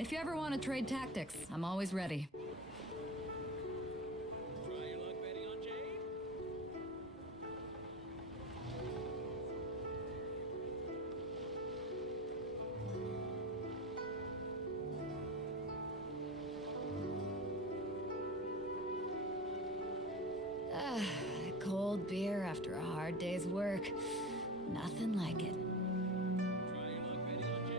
If you ever want to trade tactics, I'm always ready. Try your luck betting on Jade? Cold beer after a hard day's work. Nothing like it. Try your luck betting on Jade?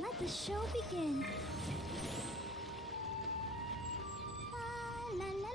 Let the show begin. La la la la.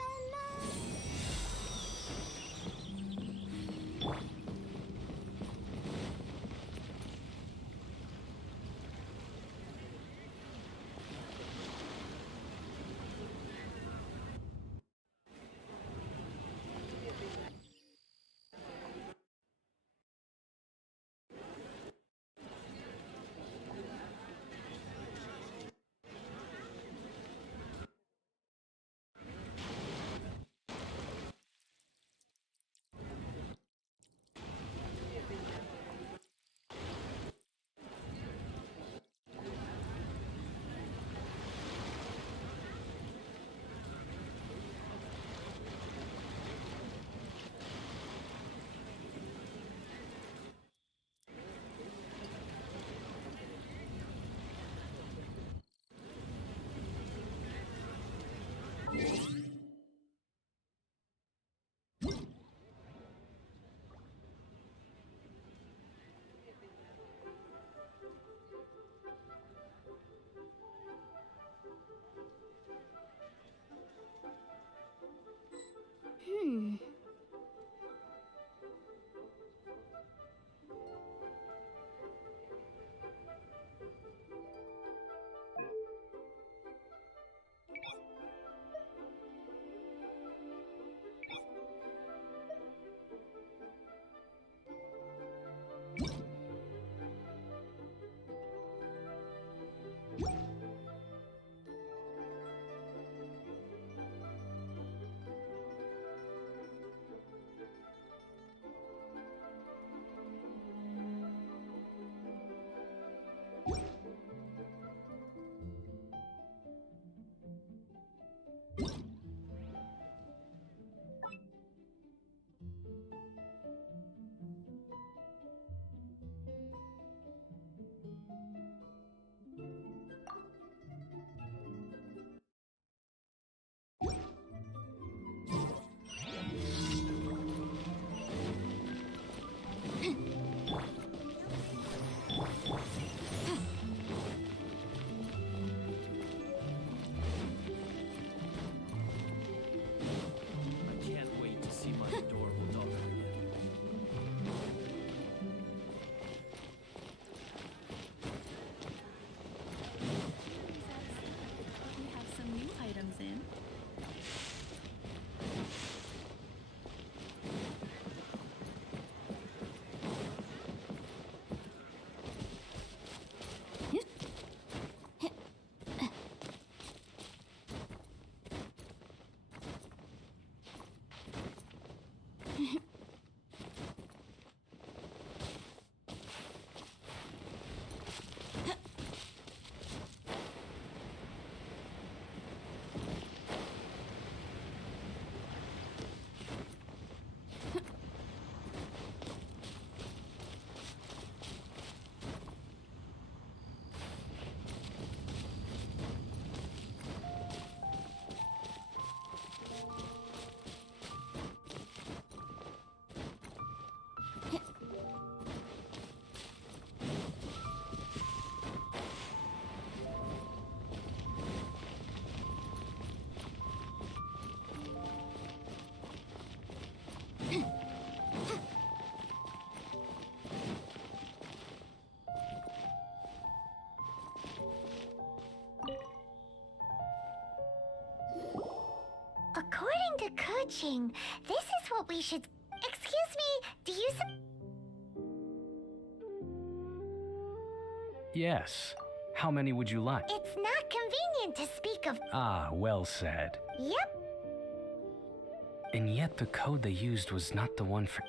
According to coaching, this is what we should... Excuse me, do you... Yes. How many would you like? It's not convenient to speak of... Ah, well said. Yep. And yet the code they used was not the one for...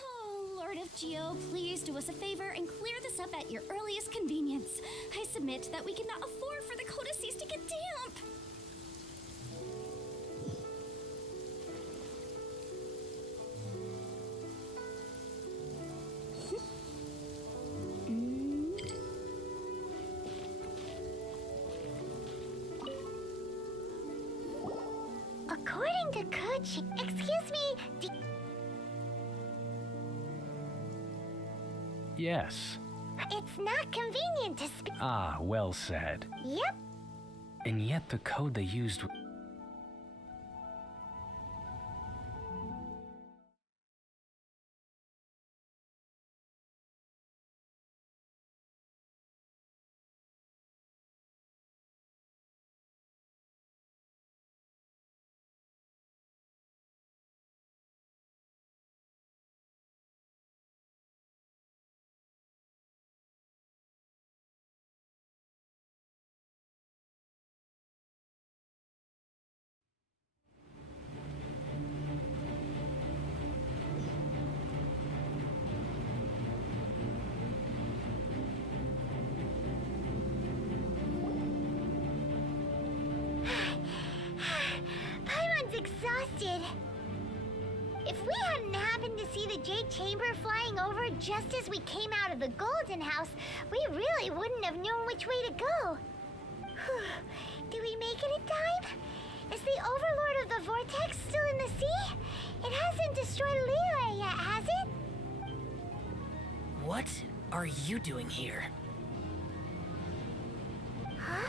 Oh, Lord of Geo, please do us a favor and clear this up at your earliest convenience. I submit that we cannot afford for the codices to get damp. According to coaching, excuse me, Yes. it's not convenient to speak. Ah, well said. Yep. And yet the code they used... Paimon's exhausted. If we hadn't happened to see the Jade Chamber flying over just as we came out of the Golden House, we really wouldn't have known which way to go. Did we make it in time? Is the Overlord of the Vortex still in the sea? It hasn't destroyed Liyue yet, has it? What are you doing here? Huh?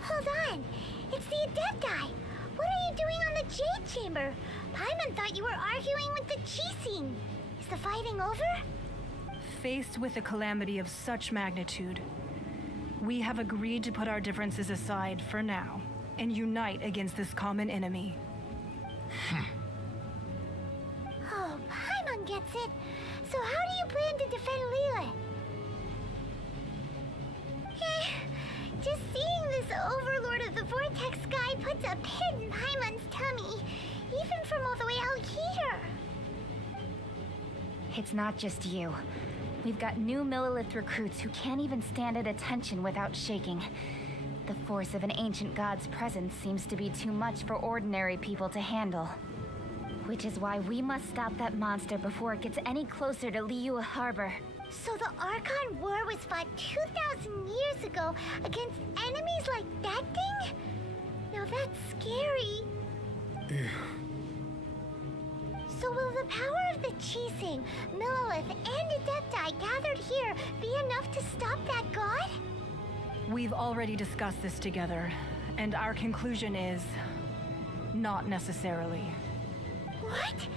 Hold on. It's the Adepti. What are you doing on the Jade Chamber? Paimon thought you were arguing with the Chising. Is the fighting over? Faced with a calamity of such magnitude, we have agreed to put our differences aside for now and unite against this common enemy. Oh, Paimon gets it. So how do you plan to defend Liyue? The Overlord of the Vortex Sky puts a pit in Paimon's tummy, even from all the way out here. It's not just you. We've got new Millilith recruits who can't even stand at attention without shaking. The force of an ancient god's presence seems to be too much for ordinary people to handle. Which is why we must stop that monster before it gets any closer to Liyue Harbor. So the Archon War was fought 2,000 years ago against enemies like that thing? Now that's scary. So will the power of the Qixing, Millilith, and Adepti gathered here be enough to stop that god? We've already discussed this together, and our conclusion is not necessarily. What?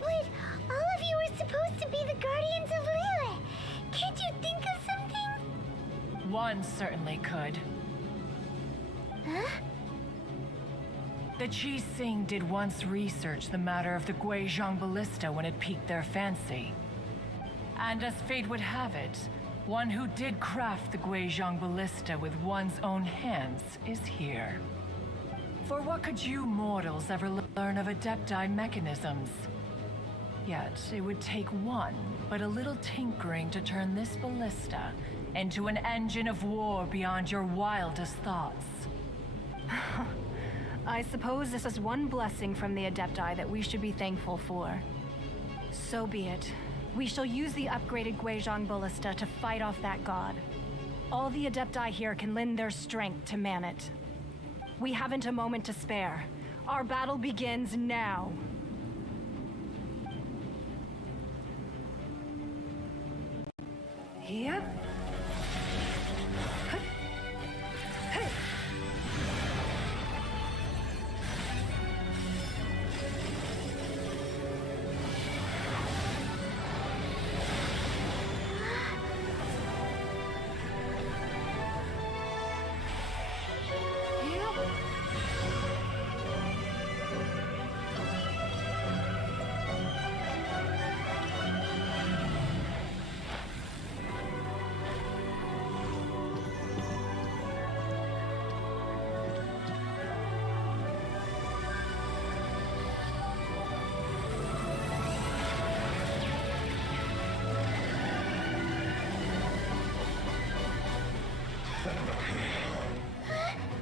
But all of you are supposed to be the guardians of Liyue. Can't you think of something? One certainly could. Huh? The Qixing did once research the matter of the Guizhong Ballista when it piqued their fancy. And as fate would have it, one who did craft the Guizhong Ballista with one's own hands is here. For what could you mortals ever learn of Adepti mechanisms? Yet, it would take one, but a little tinkering to turn this ballista into an engine of war beyond your wildest thoughts. I suppose this is one blessing from the Adepti that we should be thankful for. So be it. We shall use the upgraded Guizhong Ballista to fight off that god. All the Adepti here can lend their strength to man it. We haven't a moment to spare. Our battle begins now. Yep.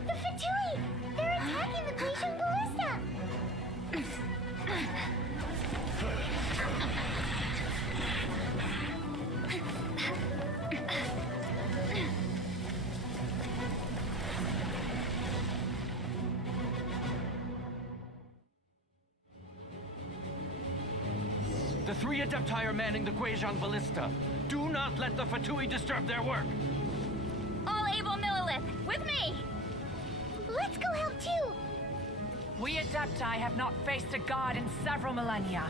The Fatui! They're attacking the Guizhong Ballista! The three Adepti are manning the Guizhong Ballista. Do not let the Fatui disturb their work. All able Millilith, with me! Let's go help too! We Adepti have not faced a god in several millennia.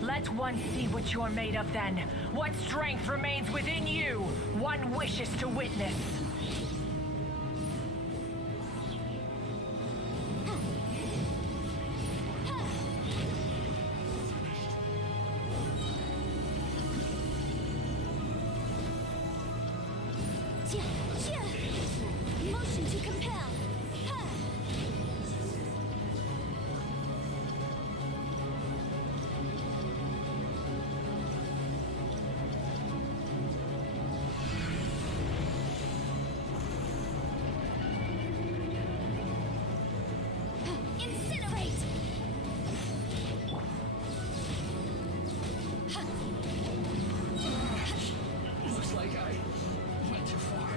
Let one see what you're made of then. What strength remains within you, one wishes to witness. Motion to compel! Incinerate! Looks like I went too far.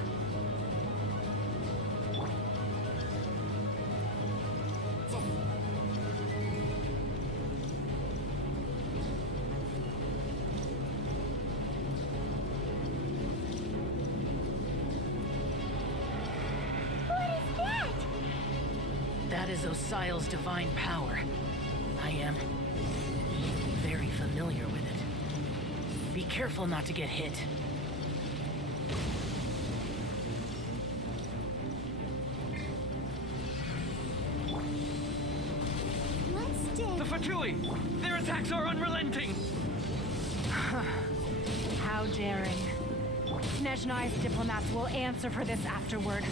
What is that? That is Osial's divine power. I am very familiar with it. Be careful not to get hit. Let's The Fatui! Their attacks are unrelenting! How daring. Snezhnai's diplomats will answer for this afterward.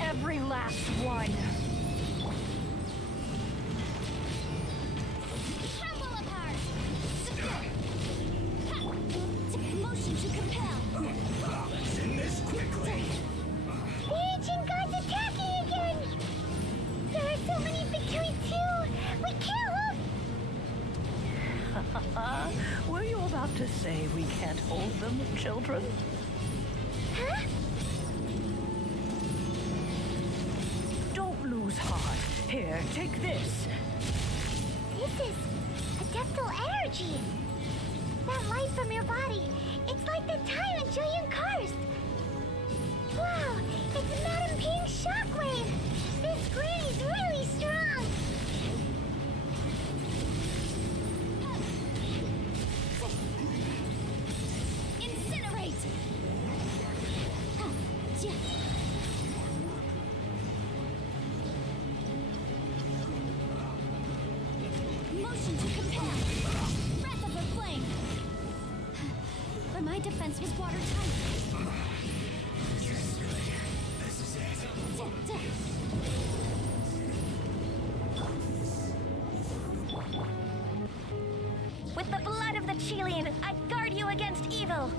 Every last one. Crumble apart! Motion to compel! Let's end this quickly. The ancient god's attacking again! There are so many victories too! We can't hold... Were you about to say we can't hold them, children? Huh? Don't lose heart. Here, take this. This is adeptal energy! That light from your body, it's like the time in Julian Karst! Wow, it's Madame Ping's shockwave! This granny's really strong! Incinerate! Motion to compel! Breath of the flame! But my defense was watertight. This is it. With the blood of the Chilean, I guard you against evil.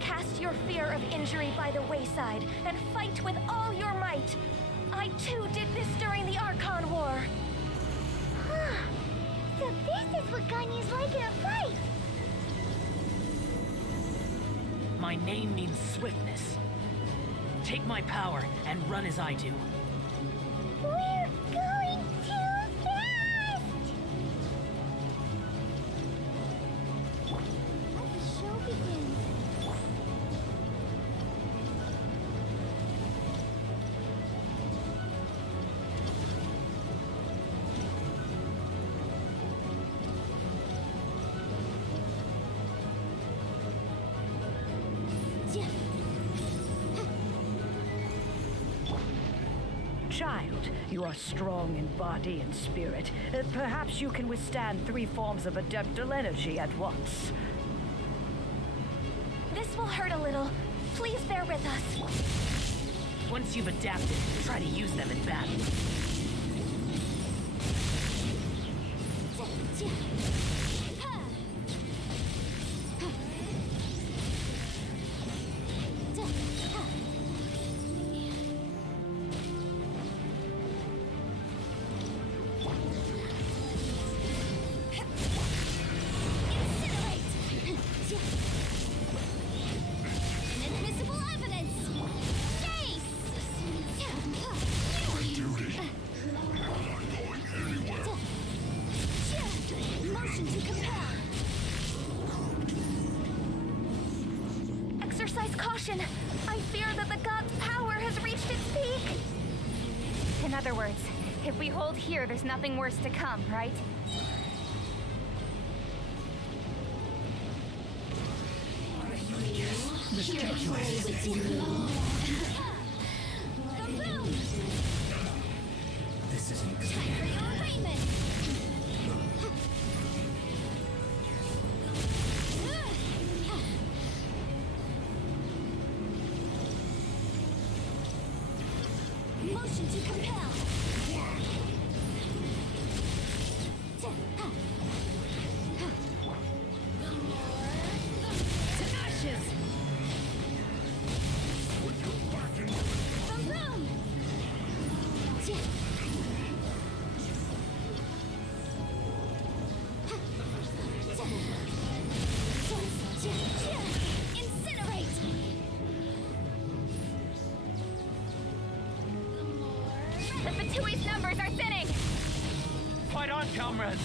Cast your fear of injury by the wayside and fight with all your might. I too did this during the Archon War. So this is what Ganyu's like in a fight! My name means swiftness. Take my power and run as I do. We're going too fast! Let the show begin. Child, you are strong in body and spirit. Perhaps you can withstand 3 forms of adeptal energy at once. This will hurt a little. Please bear with us. Once you've adapted, try to use them in battle. Inadmissible evidence! Chase! Duty. We're not going anywhere. Motion to compel! Exercise caution. I fear that the god's power has reached its peak. In other words, if we hold here, there's nothing worse to come, right? This isn't good. Payment! Motion to compel! To ashes! The room! Incinerate! The Fatui's numbers are thinning. Fight on, comrades!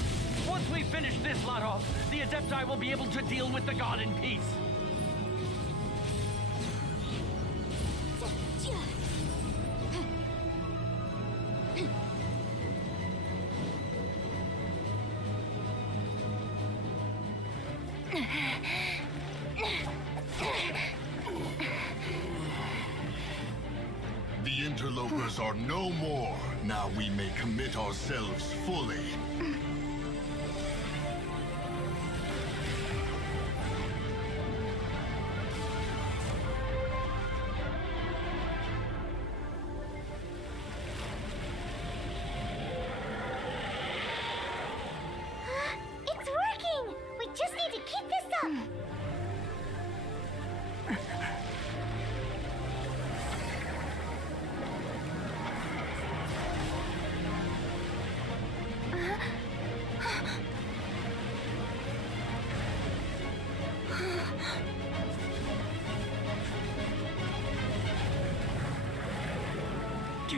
Once we finish this lot off, the Adepti will be able to deal with the god in peace. The interlopers are no more. Now we may commit ourselves fully. Be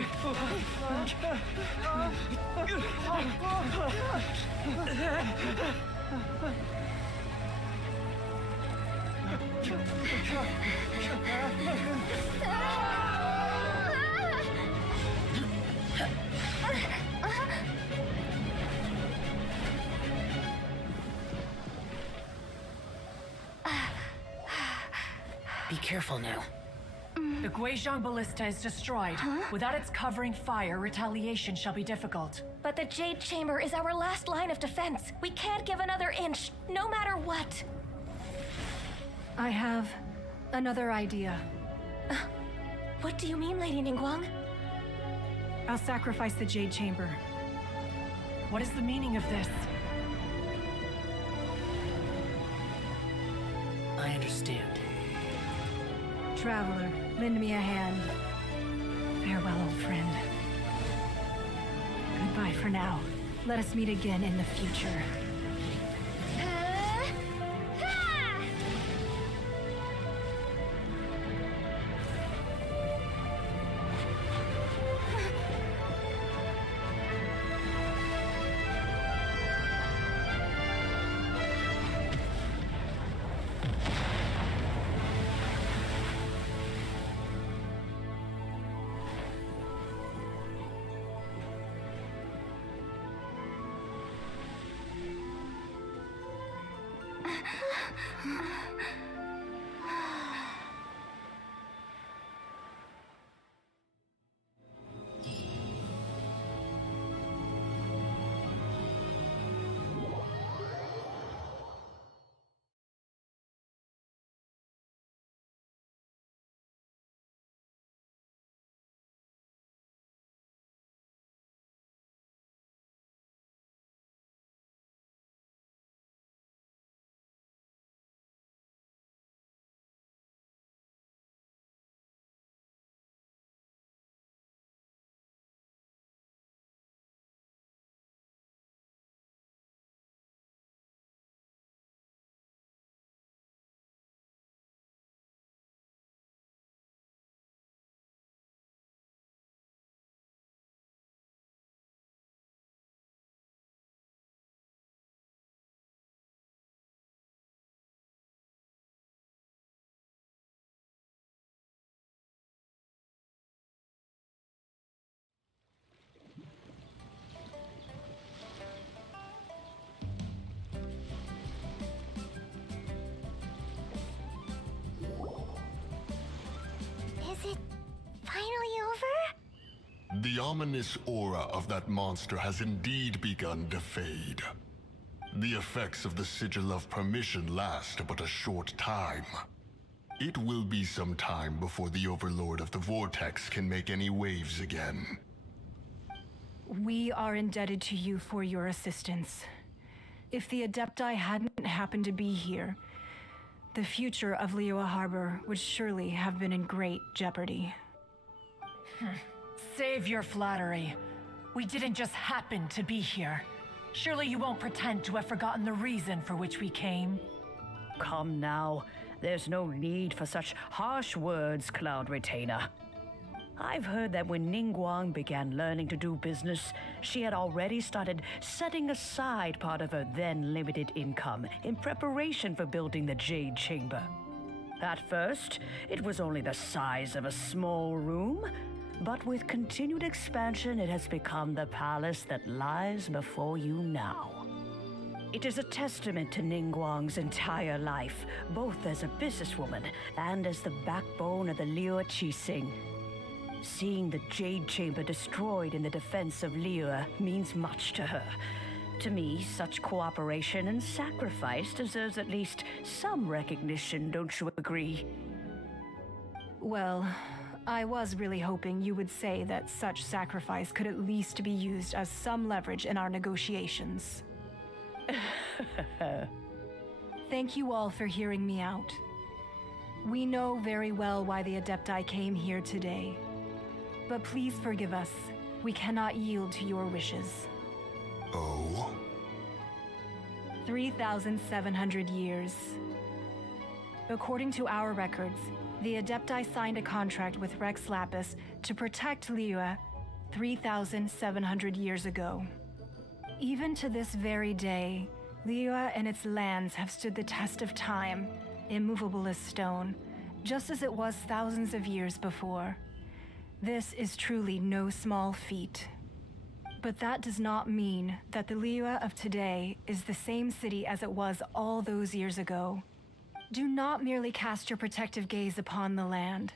careful now. The Guizhong Ballista is destroyed. Without its covering fire, retaliation shall be difficult. But the Jade Chamber is our last line of defense. We can't give another inch, no matter what. I have another idea. What do you mean, Lady Ningguang? I'll sacrifice the Jade Chamber. What is the meaning of this? I understand. Traveler, lend me a hand. Farewell, old friend. Goodbye for now. Let us meet again in the future. Is it finally over? The ominous aura of that monster has indeed begun to fade. The effects of the Sigil of Permission last but a short time. It will be some time before the Overlord of the Vortex can make any waves again. We are indebted to you for your assistance. If the Adepti hadn't happened to be here, the future of Liyue Harbor would surely have been in great jeopardy. Save your flattery. We didn't just happen to be here. Surely you won't pretend to have forgotten the reason for which we came. Come now. There's no need for such harsh words, Cloud Retainer. I've heard that when Ningguang began learning to do business, she had already started setting aside part of her then limited income in preparation for building the Jade Chamber. At first, it was only the size of a small room, but with continued expansion, it has become the palace that lies before you now. It is a testament to Ningguang's entire life, both as a businesswoman and as the backbone of the Liyue Qixing. Seeing the Jade Chamber destroyed in the defense of Liyue means much to her. To me, such cooperation and sacrifice deserves at least some recognition, don't you agree? Well, I was really hoping you would say that such sacrifice could at least be used as some leverage in our negotiations. Thank you all for hearing me out. We know very well why the Adepti came here today. But please forgive us. We cannot yield to your wishes. Oh? 3,700 years. According to our records, The Adepti signed a contract with Rex Lapis to protect Liyue 3,700 years ago. Even to this very day, Liyue and its lands have stood the test of time, immovable as stone, just as it was thousands of years before. This is truly no small feat. But that does not mean that the Liyue of today is the same city as it was all those years ago. Do not merely cast your protective gaze upon the land.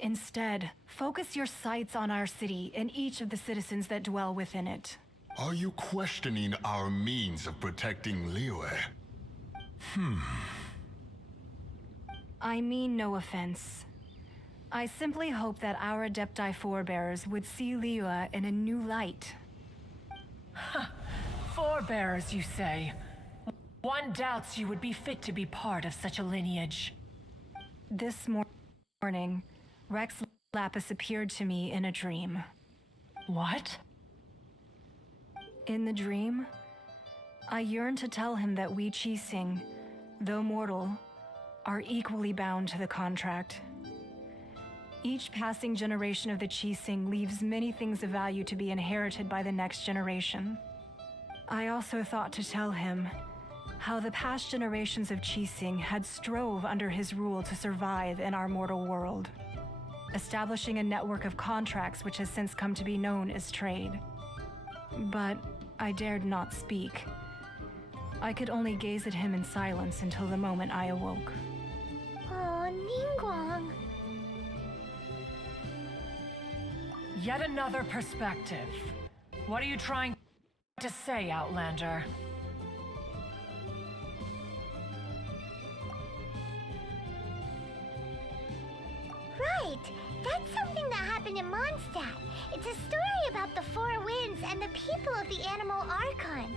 Instead, focus your sights on our city and each of the citizens that dwell within it. Are you questioning our means of protecting Liyue? I mean no offense. I simply hope that our Adepti forebears would see Liyue in a new light. Forebears, you say? One doubts you would be fit to be part of such a lineage. This morning, Rex Lapis appeared to me in a dream. What? In the dream, I yearned to tell him that we Qixing, though mortal, are equally bound to the contract. Each passing generation of the Qixing leaves many things of value to be inherited by the next generation. I also thought to tell him how the past generations of Qixing had strove under his rule to survive in our mortal world, establishing a network of contracts which has since come to be known as trade. But I dared not speak. I could only gaze at him in silence until the moment I awoke. Oh, Ningguang. Yet another perspective. What are you trying to say, Outlander? Right! That's something that happened in Mondstadt. It's a story about the Four Winds and the people of the Animal Archon.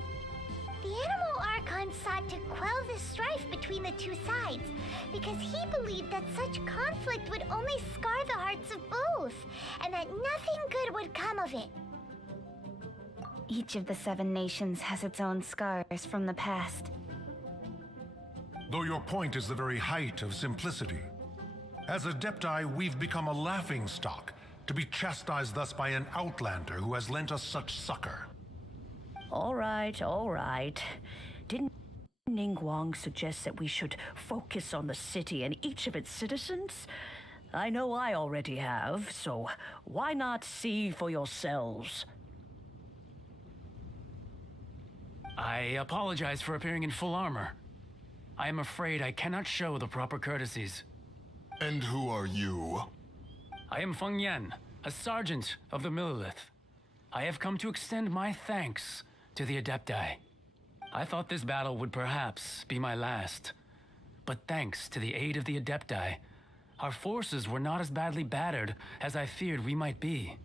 The Animal Archon sought to quell the strife between the two sides, because he believed that such conflict would only scar the hearts of both, and that nothing good would come of it. Each of the 7 nations has its own scars from the past. Though your point is the very height of simplicity. As Adepti, we've become a laughingstock, to be chastised thus by an outlander who has lent us such succor. All right. Didn't Ningguang suggest that we should focus on the city and each of its citizens? I know I already have, so why not see for yourselves? I apologize for appearing in full armor. I am afraid I cannot show the proper courtesies. And who are you? I am Feng Yan, a sergeant of the Millilith. I have come to extend my thanks to the Adepti. I thought this battle would perhaps be my last. But thanks to the aid of the Adepti, our forces were not as badly battered as I feared we might be.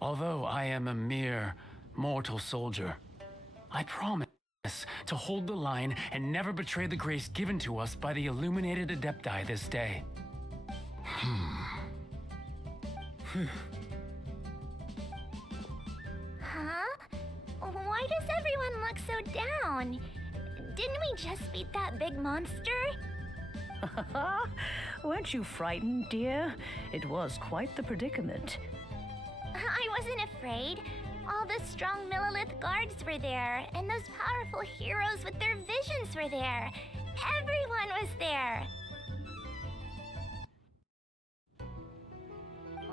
Although I am a mere mortal soldier, I promise to hold the line and never betray the grace given to us by the illuminated Adepti this day. Huh? Why does everyone look so down? Didn't we just beat that big monster? Weren't you frightened, dear? It was quite the predicament. I wasn't afraid. All the strong Millilith guards were there, and those powerful heroes with their visions were there. Everyone was there.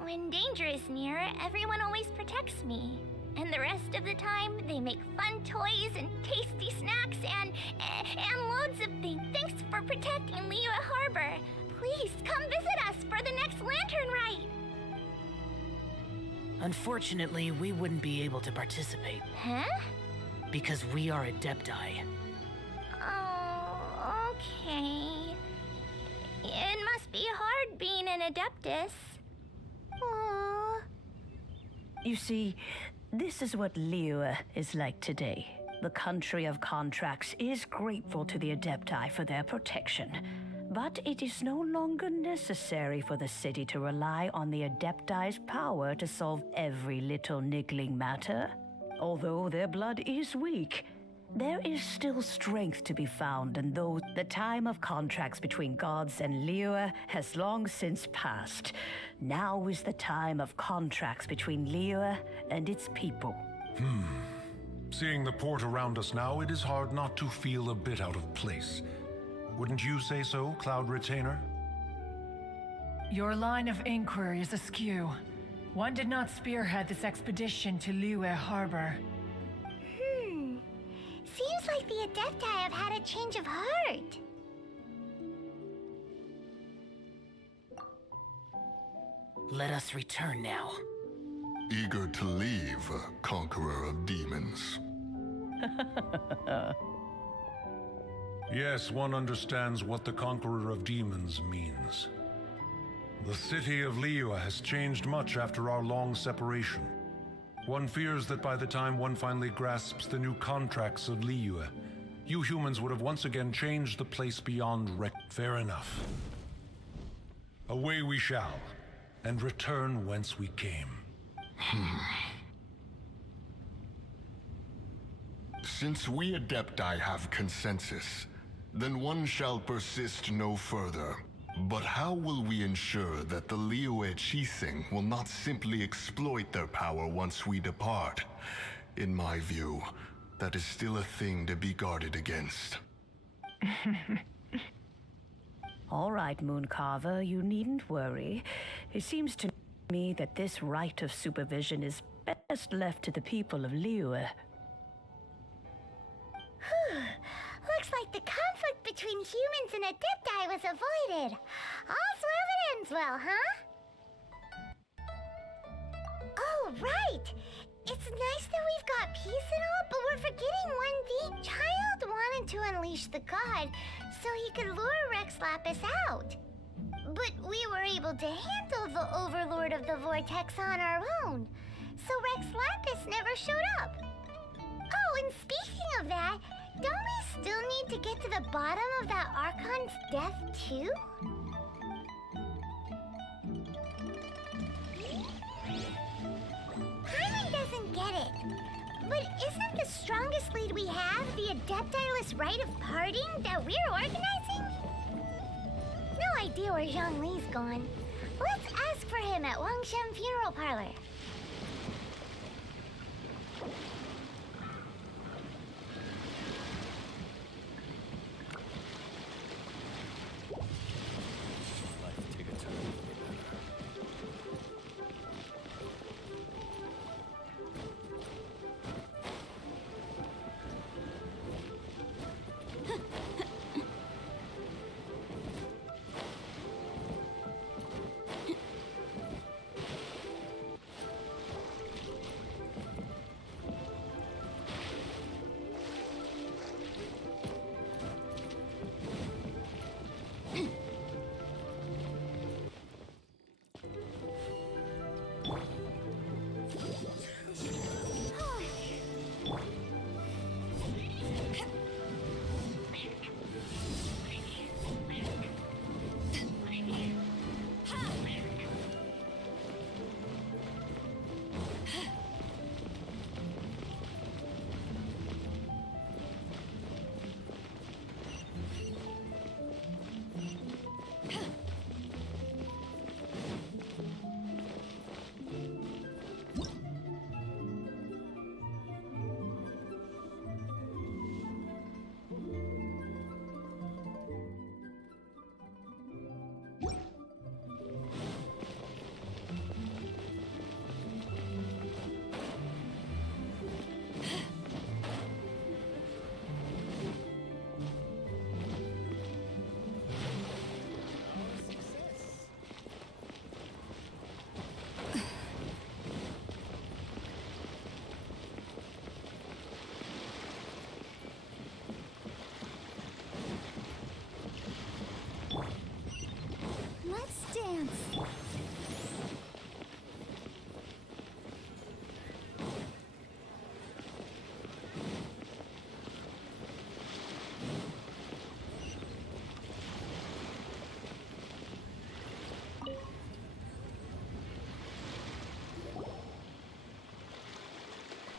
When danger is near, everyone always protects me. And the rest of the time, they make fun toys and tasty snacks and loads of things. Thanks for protecting Liyue Harbor. Please come visit us for the next lantern rite. Unfortunately, we wouldn't be able to participate. Huh? Because we are Adepti. Oh, okay. It must be hard being an Adeptus. Aww. You see, this is what Liyue is like today. The country of contracts is grateful to the Adepti for their protection. But it is no longer necessary for the city to rely on the Adepti's power to solve every little niggling matter. Although their blood is weak, There is still strength to be found, and though the time of contracts between gods and Liyue has long since passed, now is the time of contracts between Liyue and its people. Seeing the port around us now, it is hard not to feel a bit out of place. Wouldn't you say so, Cloud Retainer? Your line of inquiry is askew. One did not spearhead this expedition to Liyue Harbor. Seems like the Adepti have had a change of heart. Let us return now. Eager to leave, Conqueror of Demons. Yes, one understands what the Conqueror of Demons means. The city of Liyue has changed much after our long separation. One fears that by the time one finally grasps the new contracts of Liyue, you humans would have once again changed the place beyond Fair enough. Away we shall, and return whence we came. Since we Adepti have consensus, then one shall persist no further. But how will we ensure that the Liyue Qixing will not simply exploit their power once we depart? In my view, that is still a thing to be guarded against. All right, Mooncarver, you needn't worry. It seems to me that this right of supervision is best left to the people of Liyue. Looks like the conflict between humans and Adepti was avoided. All's well that ends well, huh? Oh, right! It's nice that we've got peace and all, but we're forgetting one thing. Childe wanted to unleash the god so he could lure Rex Lapis out. But we were able to handle the Overlord of the Vortex on our own, so Rex Lapis never showed up. Oh, and speaking of that, don't we still need to get to the bottom of that Archon's death, too? Paimon doesn't get it. But isn't the strongest lead we have the Adepti-less rite of parting that we're organizing? No idea where Zhongli's gone. Let's ask for him at Wangshan Funeral Parlor.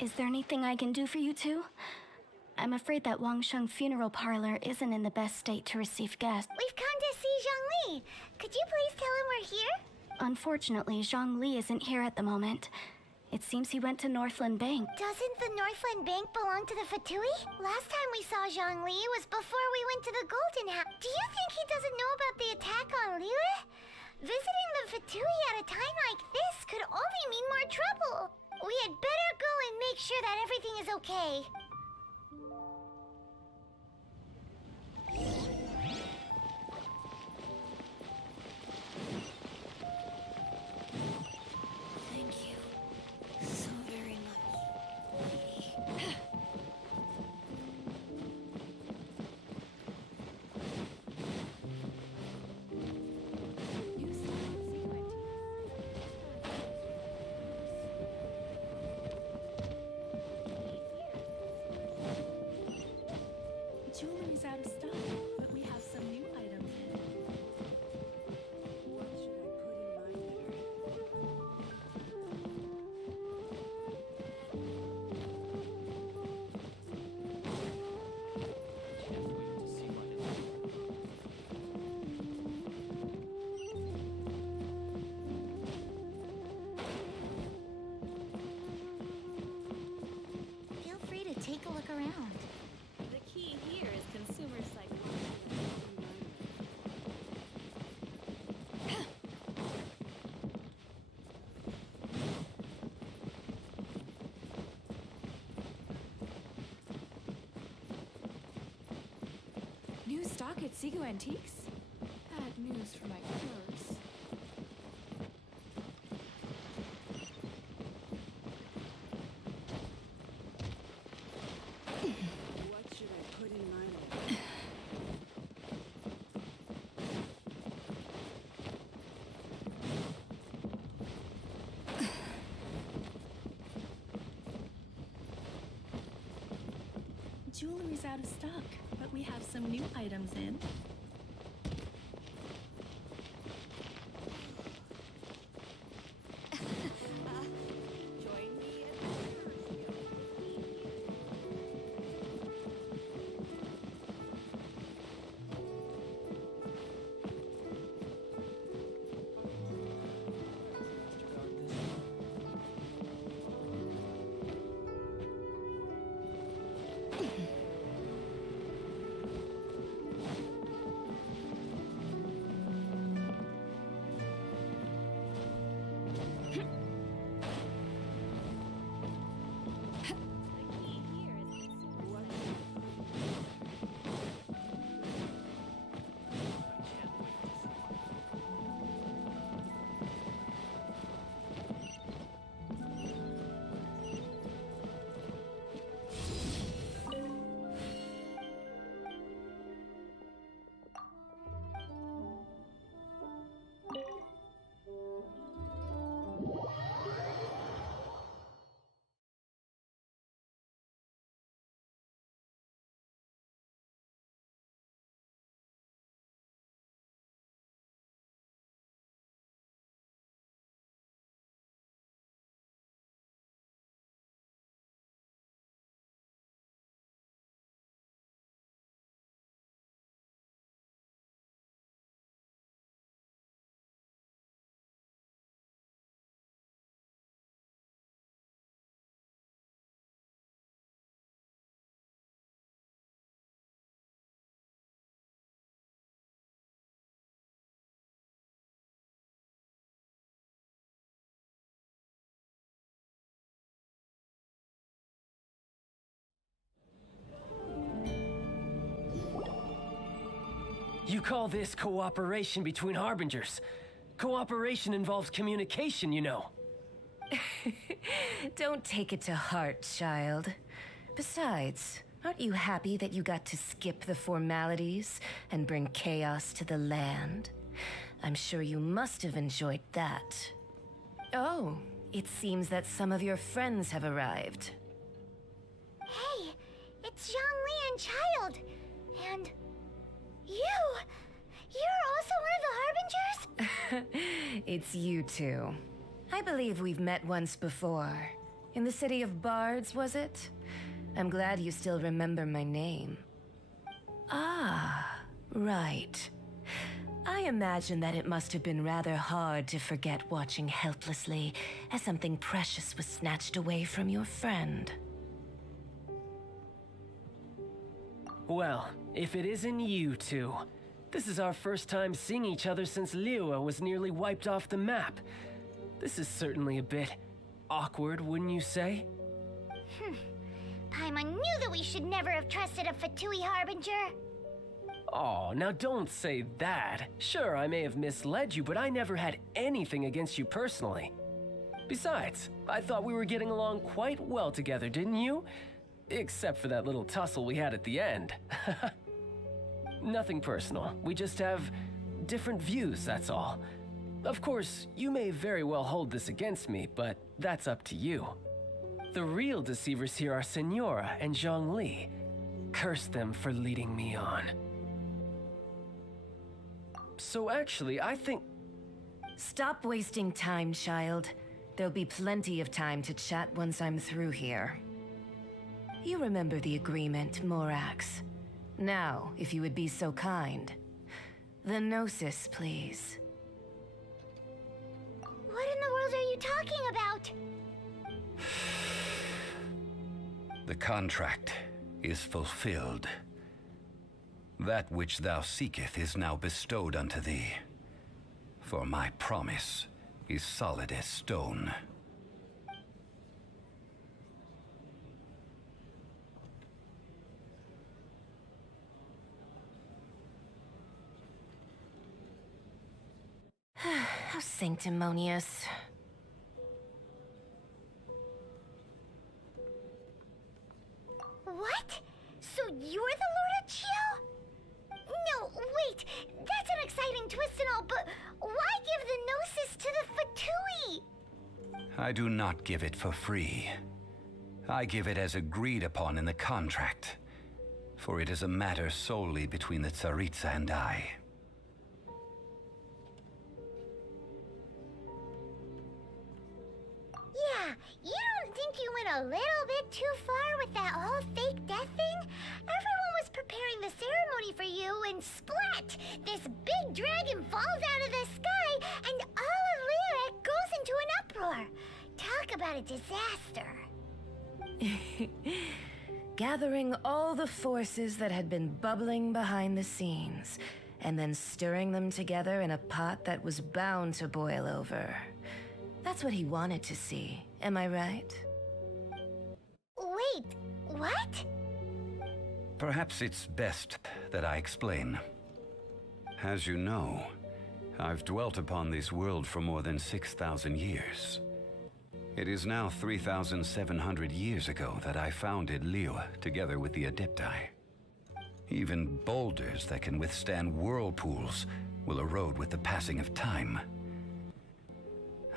Is there anything I can do for you two? I'm afraid that Wangsheng Funeral Parlor isn't in the best state to receive guests. We've come to see Zhongli. Could you please tell him we're here? Unfortunately, Zhongli isn't here at the moment. It seems he went to Northland Bank. Doesn't the Northland Bank belong to the Fatui? Last time we saw Zhongli was before we went to the Golden House. Do you think he doesn't know about the attack on Liyue? Visiting the Fatui at a time like this could only mean more trouble. We had better go and make sure that everything is okay. Thank you so very much. Jewelry's out of stock, but we have some new items in. What should I put in my litter? Feel free to take a look around. The key here is consumer psychology. New stock at Sigu Antiques? Bad news for my purse. What should I put in my litter? Jewelry's out of stock, but we have some new items in. Join me at You call this cooperation between Harbingers? Cooperation involves communication, you know. Don't take it to heart, child. Besides, aren't you happy that you got to skip the formalities and bring chaos to the land? I'm sure you must have enjoyed that. Oh, it seems that some of your friends have arrived. Hey, it's Zhongli and Childe. And you! You're also one of the Harbingers? It's you two. I believe we've met once before. In the city of Bards, was it? I'm glad you still remember my name. Ah, right. I imagine that it must have been rather hard to forget watching helplessly as something precious was snatched away from your friend. Well, if it isn't you two. This is our first time seeing each other since Liyue was nearly wiped off the map. This is certainly a bit awkward, wouldn't you say? Paimon knew that we should never have trusted a Fatui Harbinger. Oh, now don't say that. Sure, I may have misled you, but I never had anything against you personally. Besides, I thought we were getting along quite well together, didn't you? Except for that little tussle we had at the end. Nothing personal. We just have different views, that's all. Of course, you may very well hold this against me, but that's up to you. The real deceivers here are Senora and Zhongli. Curse them for leading me on. So actually, I think... Stop wasting time, child. There'll be plenty of time to chat once I'm through here. You remember the agreement, Morax. Now, if you would be so kind. The Gnosis, please. What in the world are you talking about? The contract is fulfilled. That which thou seeketh is now bestowed unto thee. For my promise is solid as stone. How sanctimonious. What? So you're the Lord of Chio? No, wait. That's an exciting twist and all, but why give the Gnosis to the Fatui? I do not give it for free. I give it as agreed upon in the contract, for it is a matter solely between the Tsaritsa and I. Yeah, you don't think you went a little bit too far with that whole fake death thing? Everyone was preparing the ceremony for you, and splat! This big dragon falls out of the sky, and all of Lyric goes into an uproar. Talk about a disaster. Gathering all the forces that had been bubbling behind the scenes, and then stirring them together in a pot that was bound to boil over. That's what he wanted to see, am I right? Wait, what? Perhaps it's best that I explain. As you know, I've dwelt upon this world for more than 6,000 years. It is now 3,700 years ago that I founded Liyue together with the Adepti. Even boulders that can withstand whirlpools will erode with the passing of time.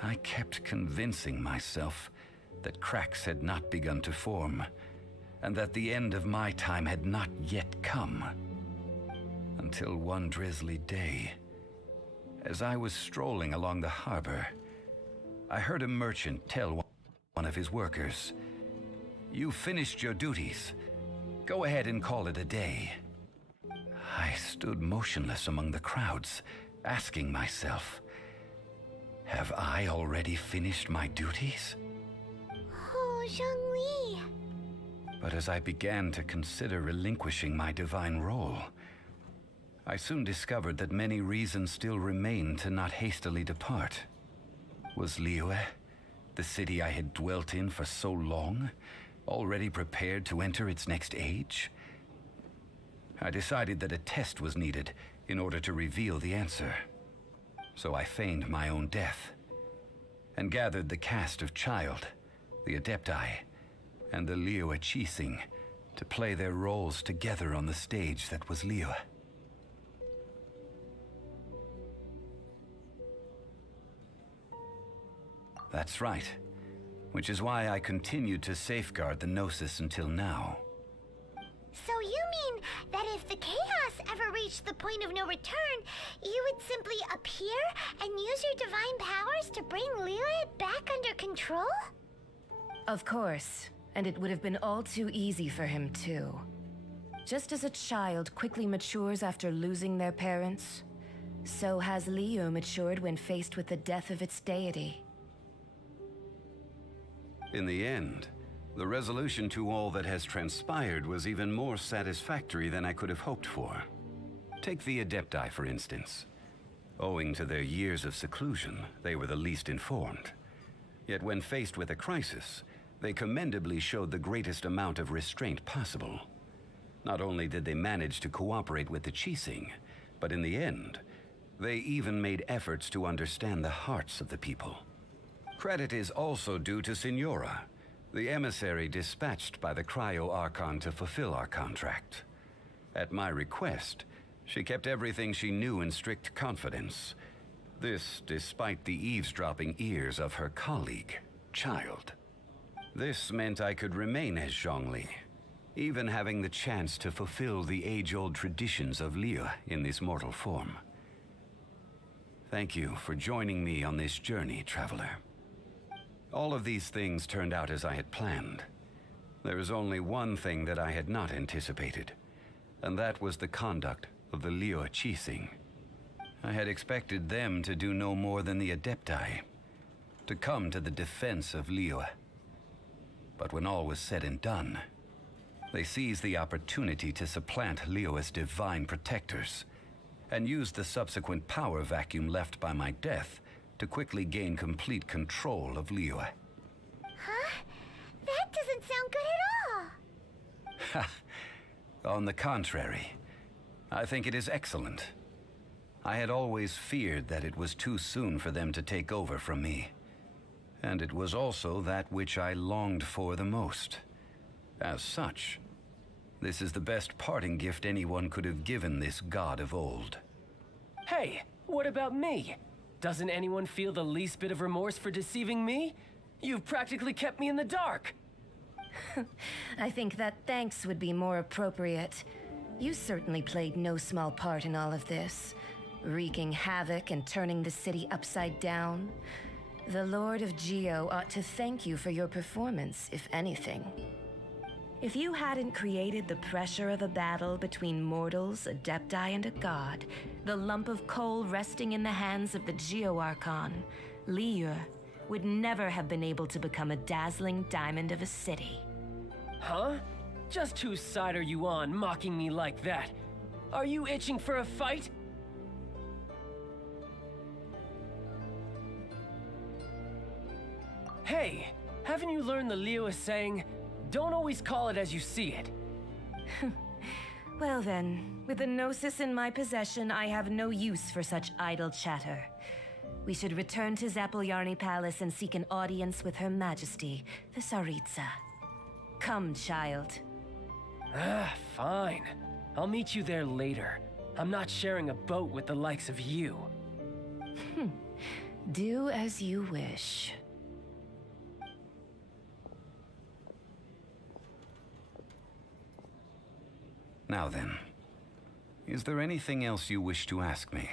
I kept convincing myself that cracks had not begun to form, and that the end of my time had not yet come. Until one drizzly day, as I was strolling along the harbor, I heard a merchant tell one of his workers, "You finished your duties. Go ahead and call it a day." I stood motionless among the crowds, asking myself, have I already finished my duties? Oh, Zhongli. But as I began to consider relinquishing my divine role, I soon discovered that many reasons still remained to not hastily depart. Was Liyue, the city I had dwelt in for so long, already prepared to enter its next age? I decided that a test was needed in order to reveal the answer. So I feigned my own death, and gathered the cast of Childe, the Adepti, and the Liyue Chising to play their roles together on the stage that was Liyue. That's right, which is why I continued to safeguard the Gnosis until now. So you mean that if the chaos ever reached the point of no return, you would simply appear and use your divine powers to bring Liyue back under control? Of course. And it would have been all too easy for him, too. Just as a child quickly matures after losing their parents, so has Liyue matured when faced with the death of its deity. In the end, the resolution to all that has transpired was even more satisfactory than I could have hoped for. Take the Adepti, for instance. Owing to their years of seclusion, they were the least informed. Yet when faced with a crisis, they commendably showed the greatest amount of restraint possible. Not only did they manage to cooperate with the Qixing, but in the end, they even made efforts to understand the hearts of the people. Credit is also due to Signora, the emissary dispatched by the Cryo-Archon to fulfill our contract. At my request, she kept everything she knew in strict confidence. This despite the eavesdropping ears of her colleague, Childe. This meant I could remain as Zhongli, even having the chance to fulfill the age-old traditions of Liyue in this mortal form. Thank you for joining me on this journey, traveler. All of these things turned out as I had planned. There is only one thing that I had not anticipated, and that was the conduct of the Liyue Qixing. I had expected them to do no more than the Adepti, to come to the defense of Liyue. But when all was said and done, they seized the opportunity to supplant Liyue's divine protectors, and used the subsequent power vacuum left by my death to quickly gain complete control of Liyue. Huh? That doesn't sound good at all. On the contrary, I think it is excellent. I had always feared that it was too soon for them to take over from me. And it was also that which I longed for the most. As such, this is the best parting gift anyone could have given this god of old. Hey, what about me? Doesn't anyone feel the least bit of remorse for deceiving me? You've practically kept me in the dark. I think that thanks would be more appropriate. You certainly played no small part in all of this, wreaking havoc and turning the city upside down. The Lord of Geo ought to thank you for your performance, if anything. If you hadn't created the pressure of a battle between mortals, Adepti, and a god, the lump of coal resting in the hands of the Geo-Archon, Liyue would never have been able to become a dazzling diamond of a city. Huh? Just whose side are you on, mocking me like that? Are you itching for a fight? Hey, haven't you learned the Liyue saying, don't always call it as you see it? Well then, with the Gnosis in my possession, I have no use for such idle chatter. We should return to Zapoljarny Palace and seek an audience with Her Majesty, the Tsaritsa. Come, child. Fine. I'll meet you there later. I'm not sharing a boat with the likes of you. Do as you wish. Now then, is there anything else you wish to ask me?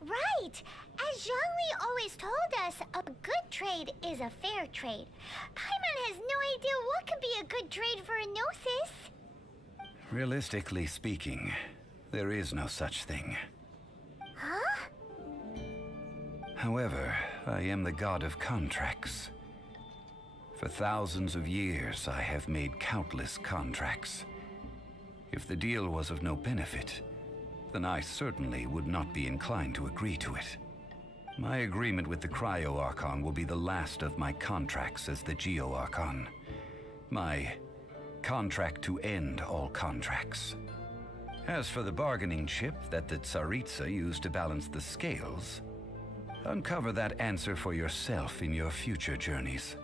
Right! As Zhongli always told us, a good trade is a fair trade. Paimon has no idea what could be a good trade for a Gnosis. Realistically speaking, there is no such thing. Huh? However, I am the god of contracts. For thousands of years, I have made countless contracts. If the deal was of no benefit, then I certainly would not be inclined to agree to it. My agreement with the Cryo-Archon will be the last of my contracts as the Geo-Archon. My contract to end all contracts. As for the bargaining chip that the Tsaritsa used to balance the scales, uncover that answer for yourself in your future journeys.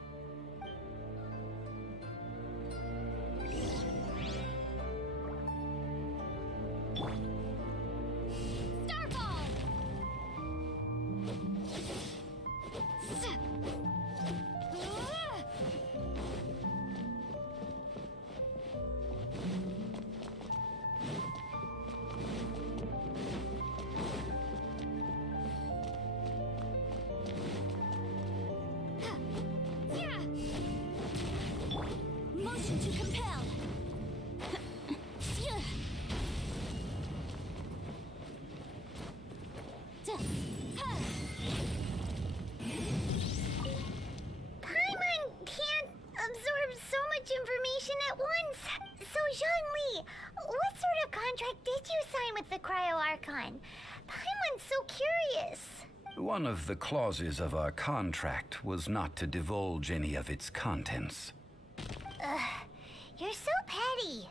Archon. Paimon's so curious. One of the clauses of our contract was not to divulge any of its contents. Ugh, you're so petty.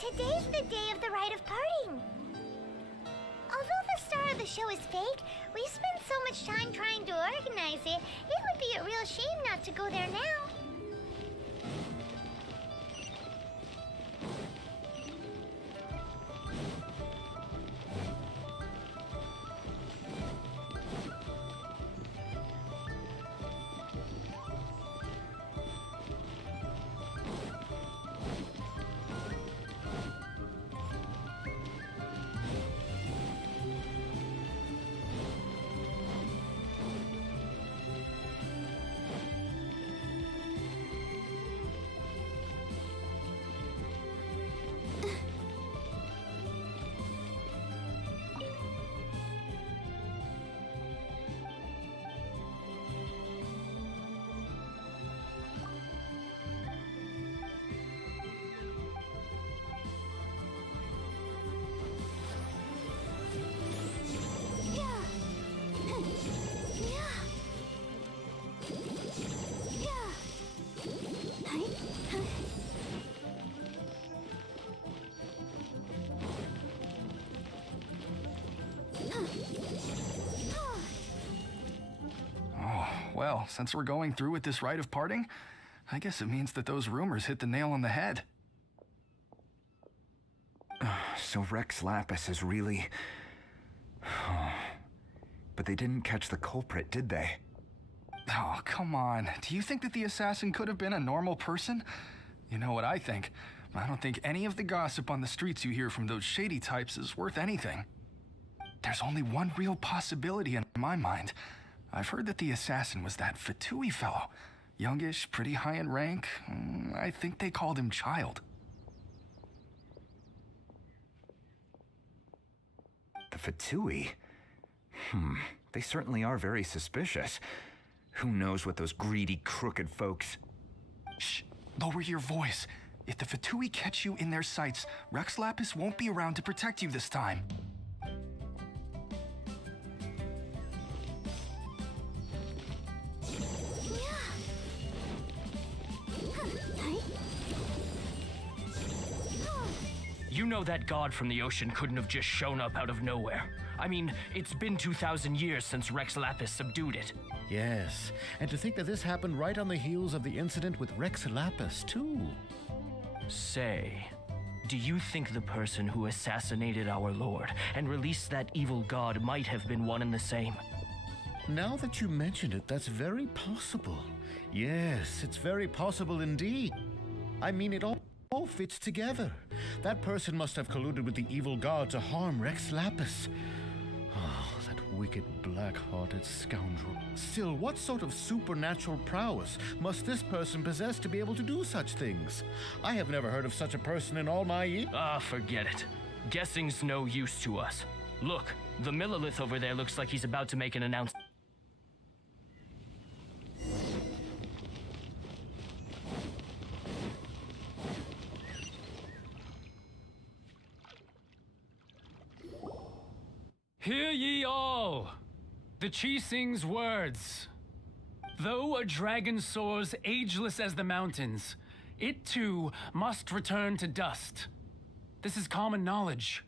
Today's the day of the rite of parting. Although the star of the show is fake, we spent so much time trying to organize it, it would be a real shame not to go there now. Well, since we're going through with this rite of parting, I guess it means that those rumors hit the nail on the head. So Rex Lapis is really... But they didn't catch the culprit, did they? Oh, come on. Do you think that the assassin could have been a normal person? You know what I think. I don't think any of the gossip on the streets you hear from those shady types is worth anything. There's only one real possibility in my mind. I've heard that the assassin was that Fatui fellow. Youngish, pretty high in rank. I think they called him Childe. The Fatui? They certainly are very suspicious. Who knows what those greedy, crooked folks... Shh! Lower your voice. If the Fatui catch you in their sights, Rex Lapis won't be around to protect you this time. You know that god from the ocean couldn't have just shown up out of nowhere. I mean, it's been 2,000 years since Rex Lapis subdued it. Yes, and to think that this happened right on the heels of the incident with Rex Lapis, too. Say, do you think the person who assassinated our lord and released that evil god might have been one and the same? Now that you mention it, that's very possible. Yes, it's very possible indeed. I mean, it all all fits together. That person must have colluded with the evil god to harm Rex Lapis. Oh, that wicked, black-hearted scoundrel. Still, what sort of supernatural prowess must this person possess to be able to do such things? I have never heard of such a person in all my years. Forget it. Guessing's no use to us. Look, the Millilith over there looks like he's about to make an announcement. Hear ye all! The Chi-Sing's words. Though a dragon soars ageless as the mountains, it too must return to dust. This is common knowledge.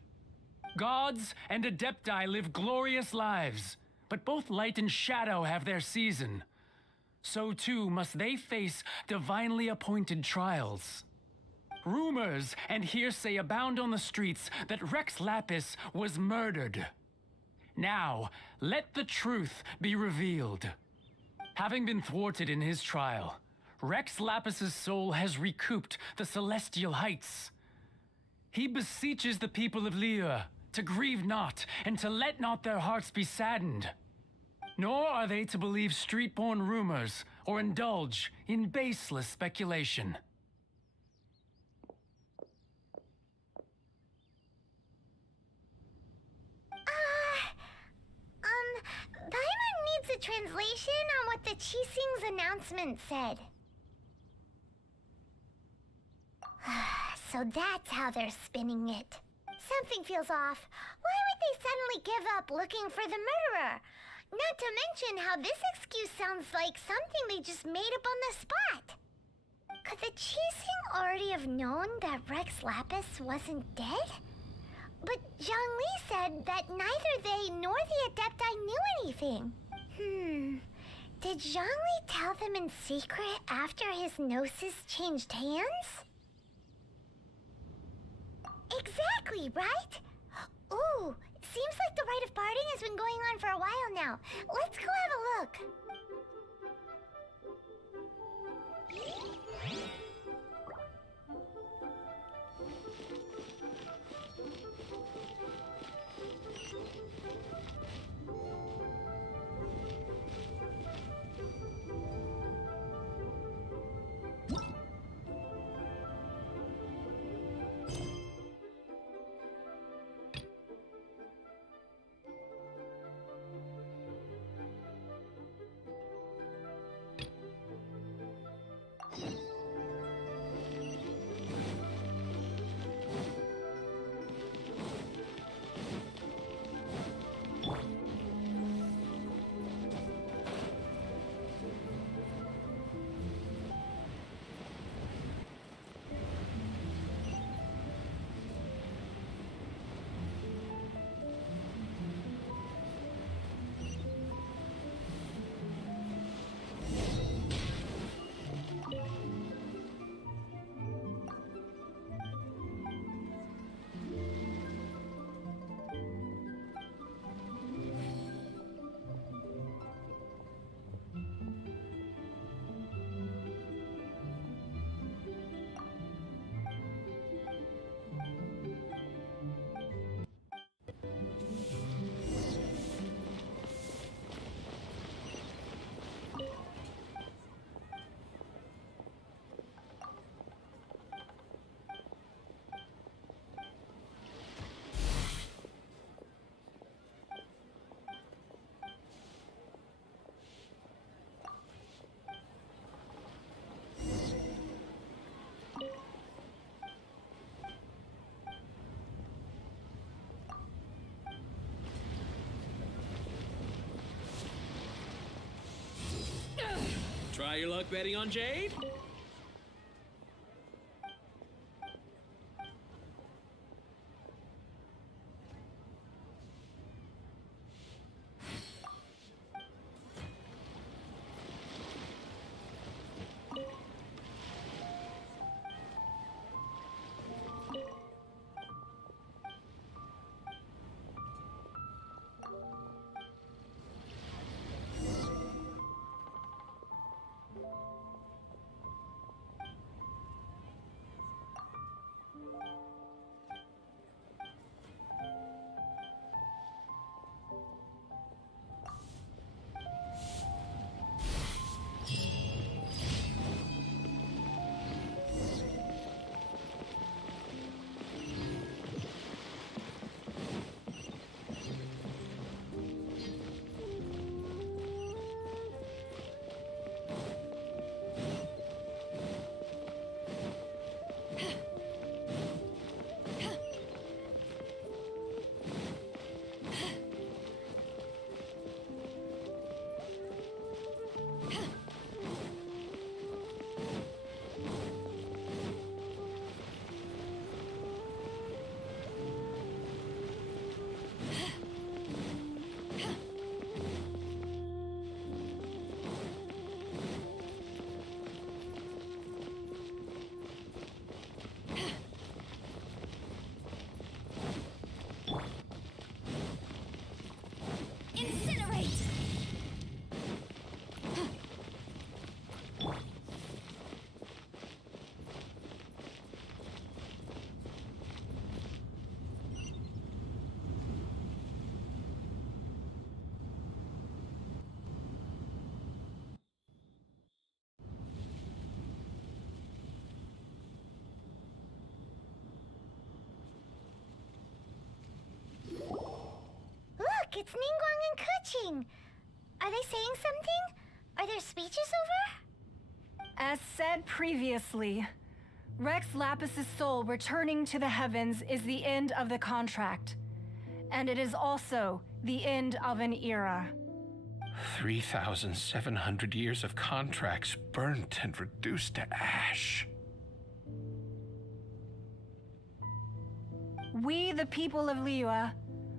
Gods and Adepti live glorious lives, but both light and shadow have their season. So too must they face divinely appointed trials. Rumors and hearsay abound on the streets that Rex Lapis was murdered. Now, let the truth be revealed. Having been thwarted in his trial, Rex Lapis's soul has recouped the celestial heights. He beseeches the people of Lyra to grieve not and to let not their hearts be saddened. Nor are they to believe street-born rumors or indulge in baseless speculation. Paimon needs a translation on what the Chi-Sing's announcement said. So that's how they're spinning it. Something feels off. Why would they suddenly give up looking for the murderer? Not to mention how this excuse sounds like something they just made up on the spot. Could the Chi-Sing already have known that Rex Lapis wasn't dead? But Zhongli said that neither they nor the Adepti knew anything. Did Zhongli tell them in secret after his gnosis changed hands? Exactly, right? Ooh, seems like the rite of parting has been going on for a while now. Let's go have a look. Try your luck betting on Jade? it's Ningguang and Keqing. Are they saying something? Are their speeches over? As said previously, Rex Lapis' soul returning to the heavens is the end of the contract. And it is also the end of an era. 3,700 years of contracts burnt and reduced to ash. We, the people of Liyue,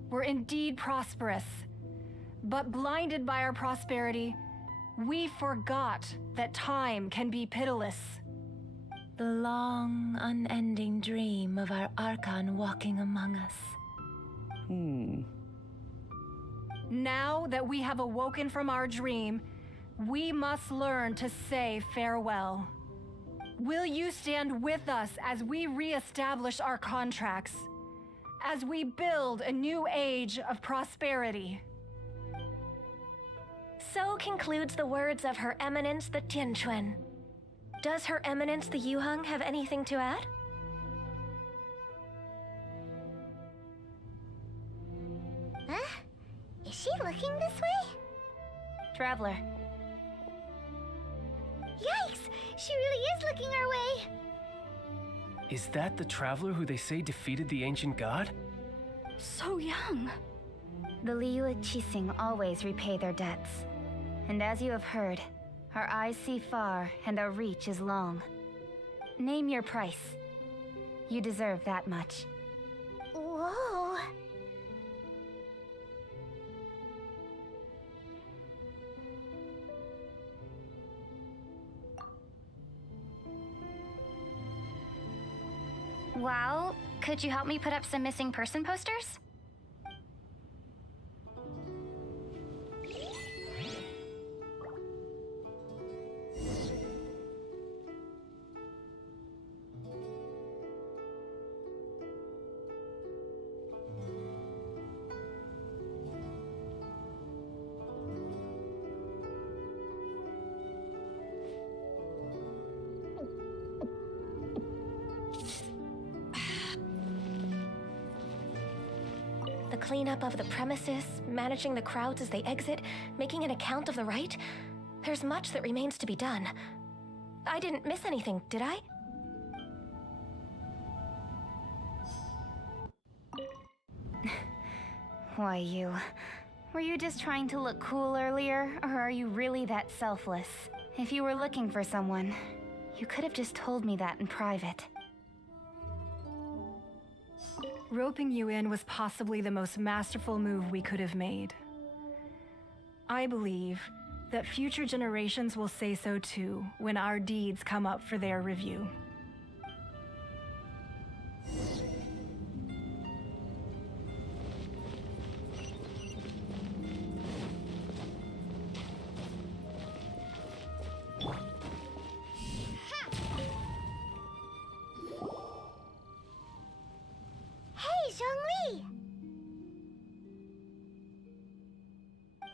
were indeed prosperous. But blinded by our prosperity, we forgot that time can be pitiless. The long, unending dream of our Archon walking among us. Now that we have awoken from our dream, we must learn to say farewell. Will you stand with us as we re-establish our contracts? As we build a new age of prosperity? So concludes the words of Her Eminence the Tianquan. Does Her Eminence the Yuheng have anything to add? Huh? Is she looking this way? Traveler. Yikes! She really is looking our way! Is that the traveler who they say defeated the ancient god? So young. The Liyue Qixing always repay their debts. And as you have heard, our eyes see far and our reach is long. Name your price. You deserve that much. Whoa! Well, could you help me put up some missing person posters? The cleanup of the premises, managing the crowds as they exit, making an account of the rite. There's much that remains to be done. I didn't miss anything, did I? Why, you... Were you just trying to look cool earlier, or are you really that selfless? If you were looking for someone, you could have just told me that in private. Roping you in was possibly the most masterful move we could have made. I believe that future generations will say so too when our deeds come up for their review. Hey, Zhongli!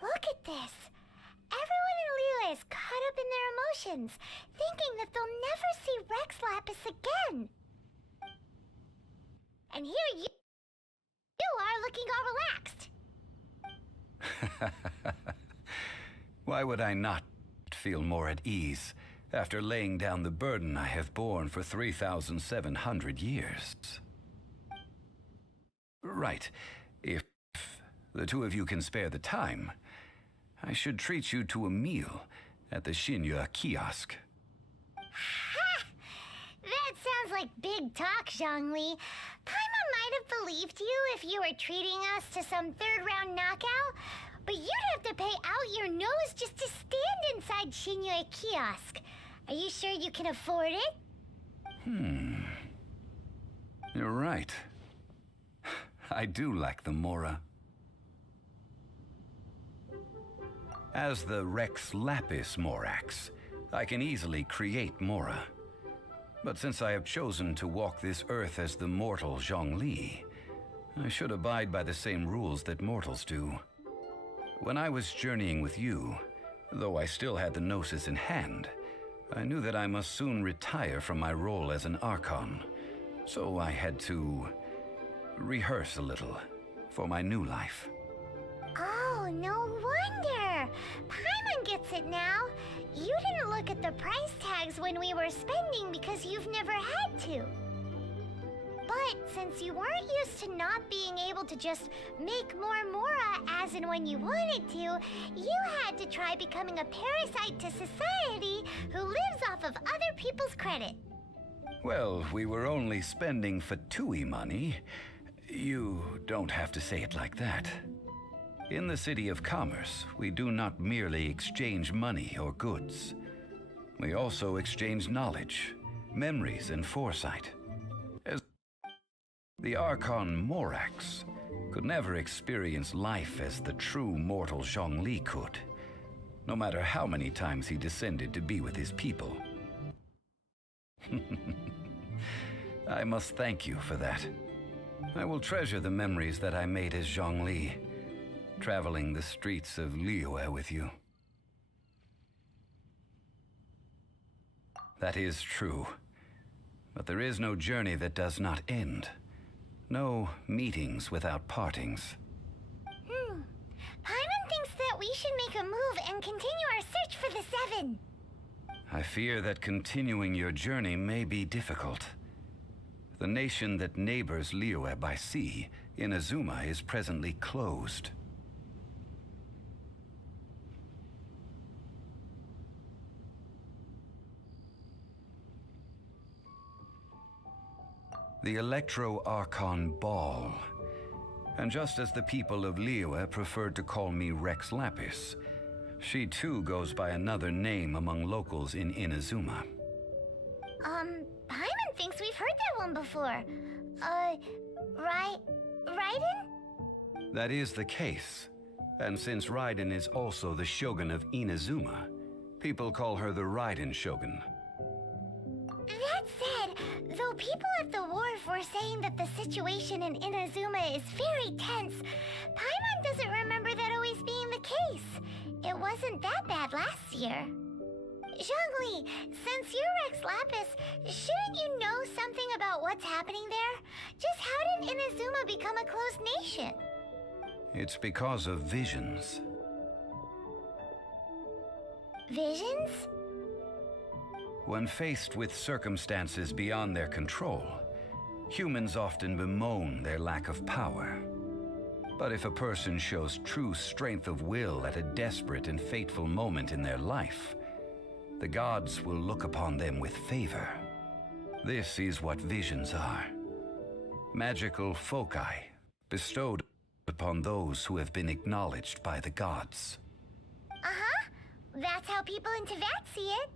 Look at this. Everyone in Liyue is caught up in their emotions, thinking that they'll never see Rex Lapis again. And here you are looking all relaxed. Why would I not feel more at ease after laying down the burden I have borne for 3,700 years? Right. If the two of you can spare the time, I should treat you to a meal at the Xinyue kiosk. Ha! That sounds like big talk, Zhongli. Paimon might have believed you if you were treating us to some third-round knockout, but you'd have to pay out your nose just to stand inside Xinyue kiosk. Are you sure you can afford it? You're right. I do lack the Mora. As the Rex Lapis Morax, I can easily create Mora. But since I have chosen to walk this earth as the mortal Zhongli, I should abide by the same rules that mortals do. When I was journeying with you, though I still had the Gnosis in hand, I knew that I must soon retire from my role as an Archon, so I had to rehearse a little for my new life. Oh, no wonder! Paimon gets it now. You didn't look at the price tags when we were spending because you've never had to. But since you weren't used to not being able to just make more Mora as and when you wanted to, you had to try becoming a parasite to society who lives off of other people's credit. Well, we were only spending Fatui money. You don't have to say it like that. In the City of Commerce, we do not merely exchange money or goods. We also exchange knowledge, memories, and foresight. As the Archon Morax could never experience life as the true mortal Zhongli could, no matter how many times he descended to be with his people. I must thank you for that. I will treasure the memories that I made as Zhongli, traveling the streets of Liyue with you. That is true. But there is no journey that does not end. No meetings without partings. Paimon thinks that we should make a move and continue our search for the Seven. I fear that continuing your journey may be difficult. The nation that neighbors Liyue by sea, Inazuma, is presently closed. The Electro-Archon Ball. And just as the people of Liyue preferred to call me Rex Lapis, she too goes by another name among locals in Inazuma. Paimon thinks we've heard that one before. Raiden? That is the case. And since Raiden is also the Shogun of Inazuma, people call her the Raiden Shogun. That said, though people at the wharf were saying that the situation in Inazuma is very tense, Paimon doesn't remember that always being the case. It wasn't that bad last year. Zhongli, since you're Rex Lapis, shouldn't you know something about what's happening there? Just how did Inazuma become a closed nation? It's because of visions. Visions? When faced with circumstances beyond their control, humans often bemoan their lack of power. But if a person shows true strength of will at a desperate and fateful moment in their life, the gods will look upon them with favor. This is what visions are. Magical foci bestowed upon those who have been acknowledged by the gods. Uh-huh. That's how people in Teyvat see it.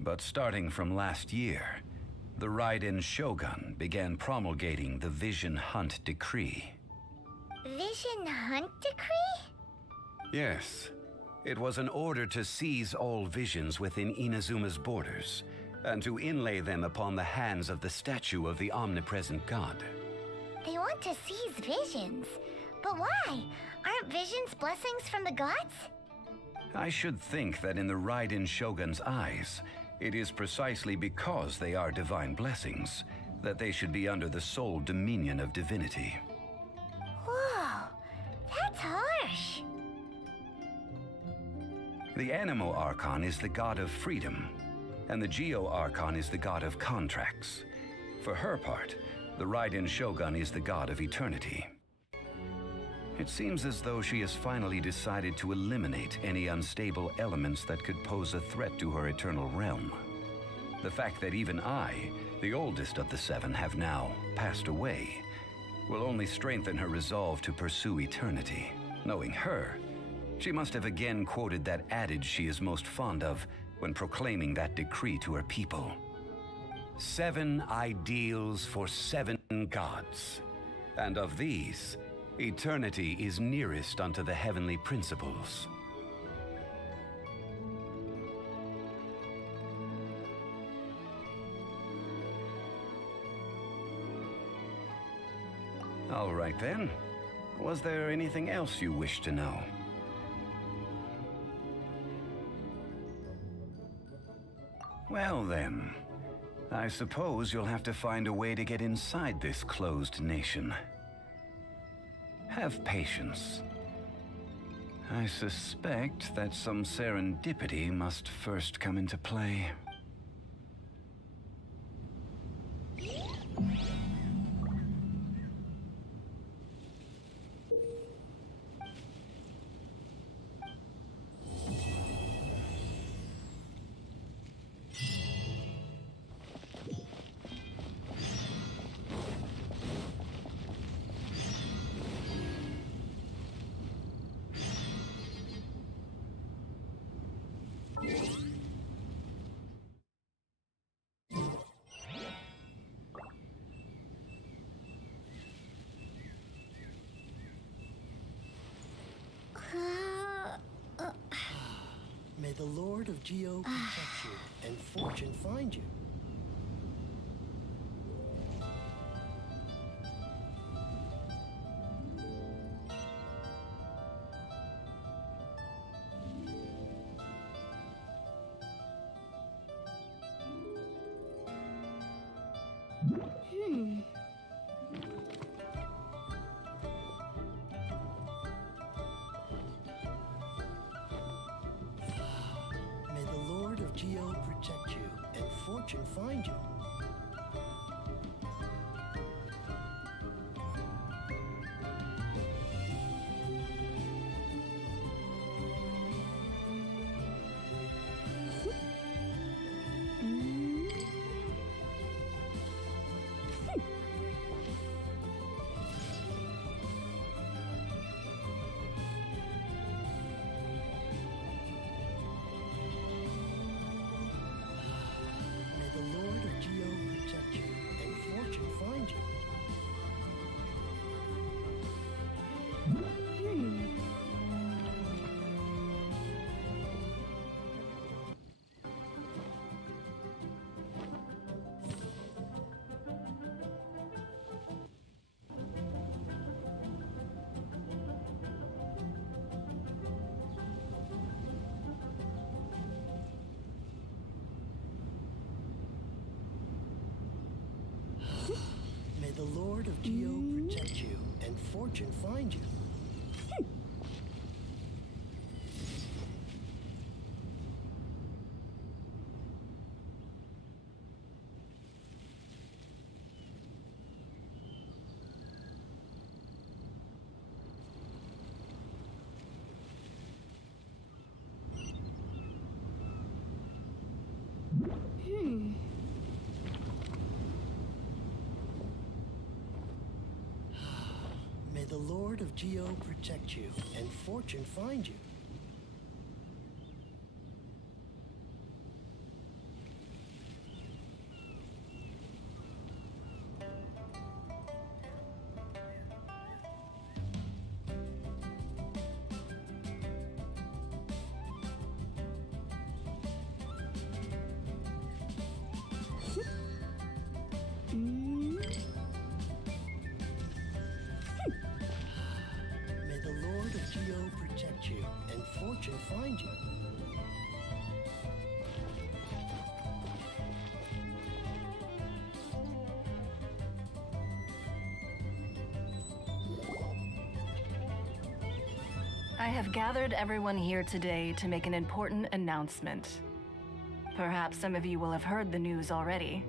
But starting from last year, the Raiden Shogun began promulgating the Vision Hunt Decree. Vision Hunt Decree? Yes. It was an order to seize all visions within Inazuma's borders, and to inlay them upon the hands of the statue of the omnipresent god. They want to seize visions. But why? Aren't visions blessings from the gods? I should think that in the Raiden Shogun's eyes, it is precisely because they are divine blessings that they should be under the sole dominion of divinity. Whoa, that's harsh. The Animo Archon is the god of freedom, and the Geo Archon is the god of contracts. For her part, the Raiden Shogun is the god of eternity. It seems as though she has finally decided to eliminate any unstable elements that could pose a threat to her eternal realm. The fact that even I, the oldest of the seven, have now passed away, will only strengthen her resolve to pursue eternity. Knowing her, she must have again quoted that adage she is most fond of when proclaiming that decree to her people. 7 ideals for 7 gods, and of these, eternity is nearest unto the heavenly principles. All right then. Was there anything else you wish to know? Well then, I suppose you'll have to find a way to get inside this closed nation. Have patience. I suspect that some serendipity must first come into play. May the Lord of Geo protect you and fortune find you. May the Lord of Geo protect you and fortune find you. May the Lord of Geo protect you and fortune find you. May the Lord of Geo protect you and fortune find you. May the Lord of Geo protect you and fortune find you. May the Lord of Geo protect you and fortune find you. I have gathered everyone here today to make an important announcement. Perhaps some of you will have heard the news already.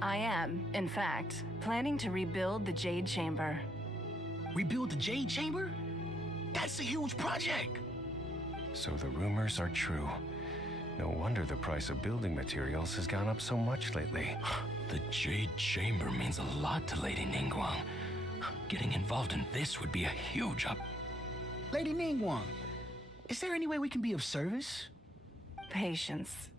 I am, in fact, planning to rebuild the Jade Chamber. Rebuild the Jade Chamber? That's a huge project! So the rumors are true. No wonder the price of building materials has gone up so much lately. The Jade Chamber means a lot to Lady Ningguang. Getting involved in this would be a huge up. Lady Ningguang, is there any way we can be of service? Patience.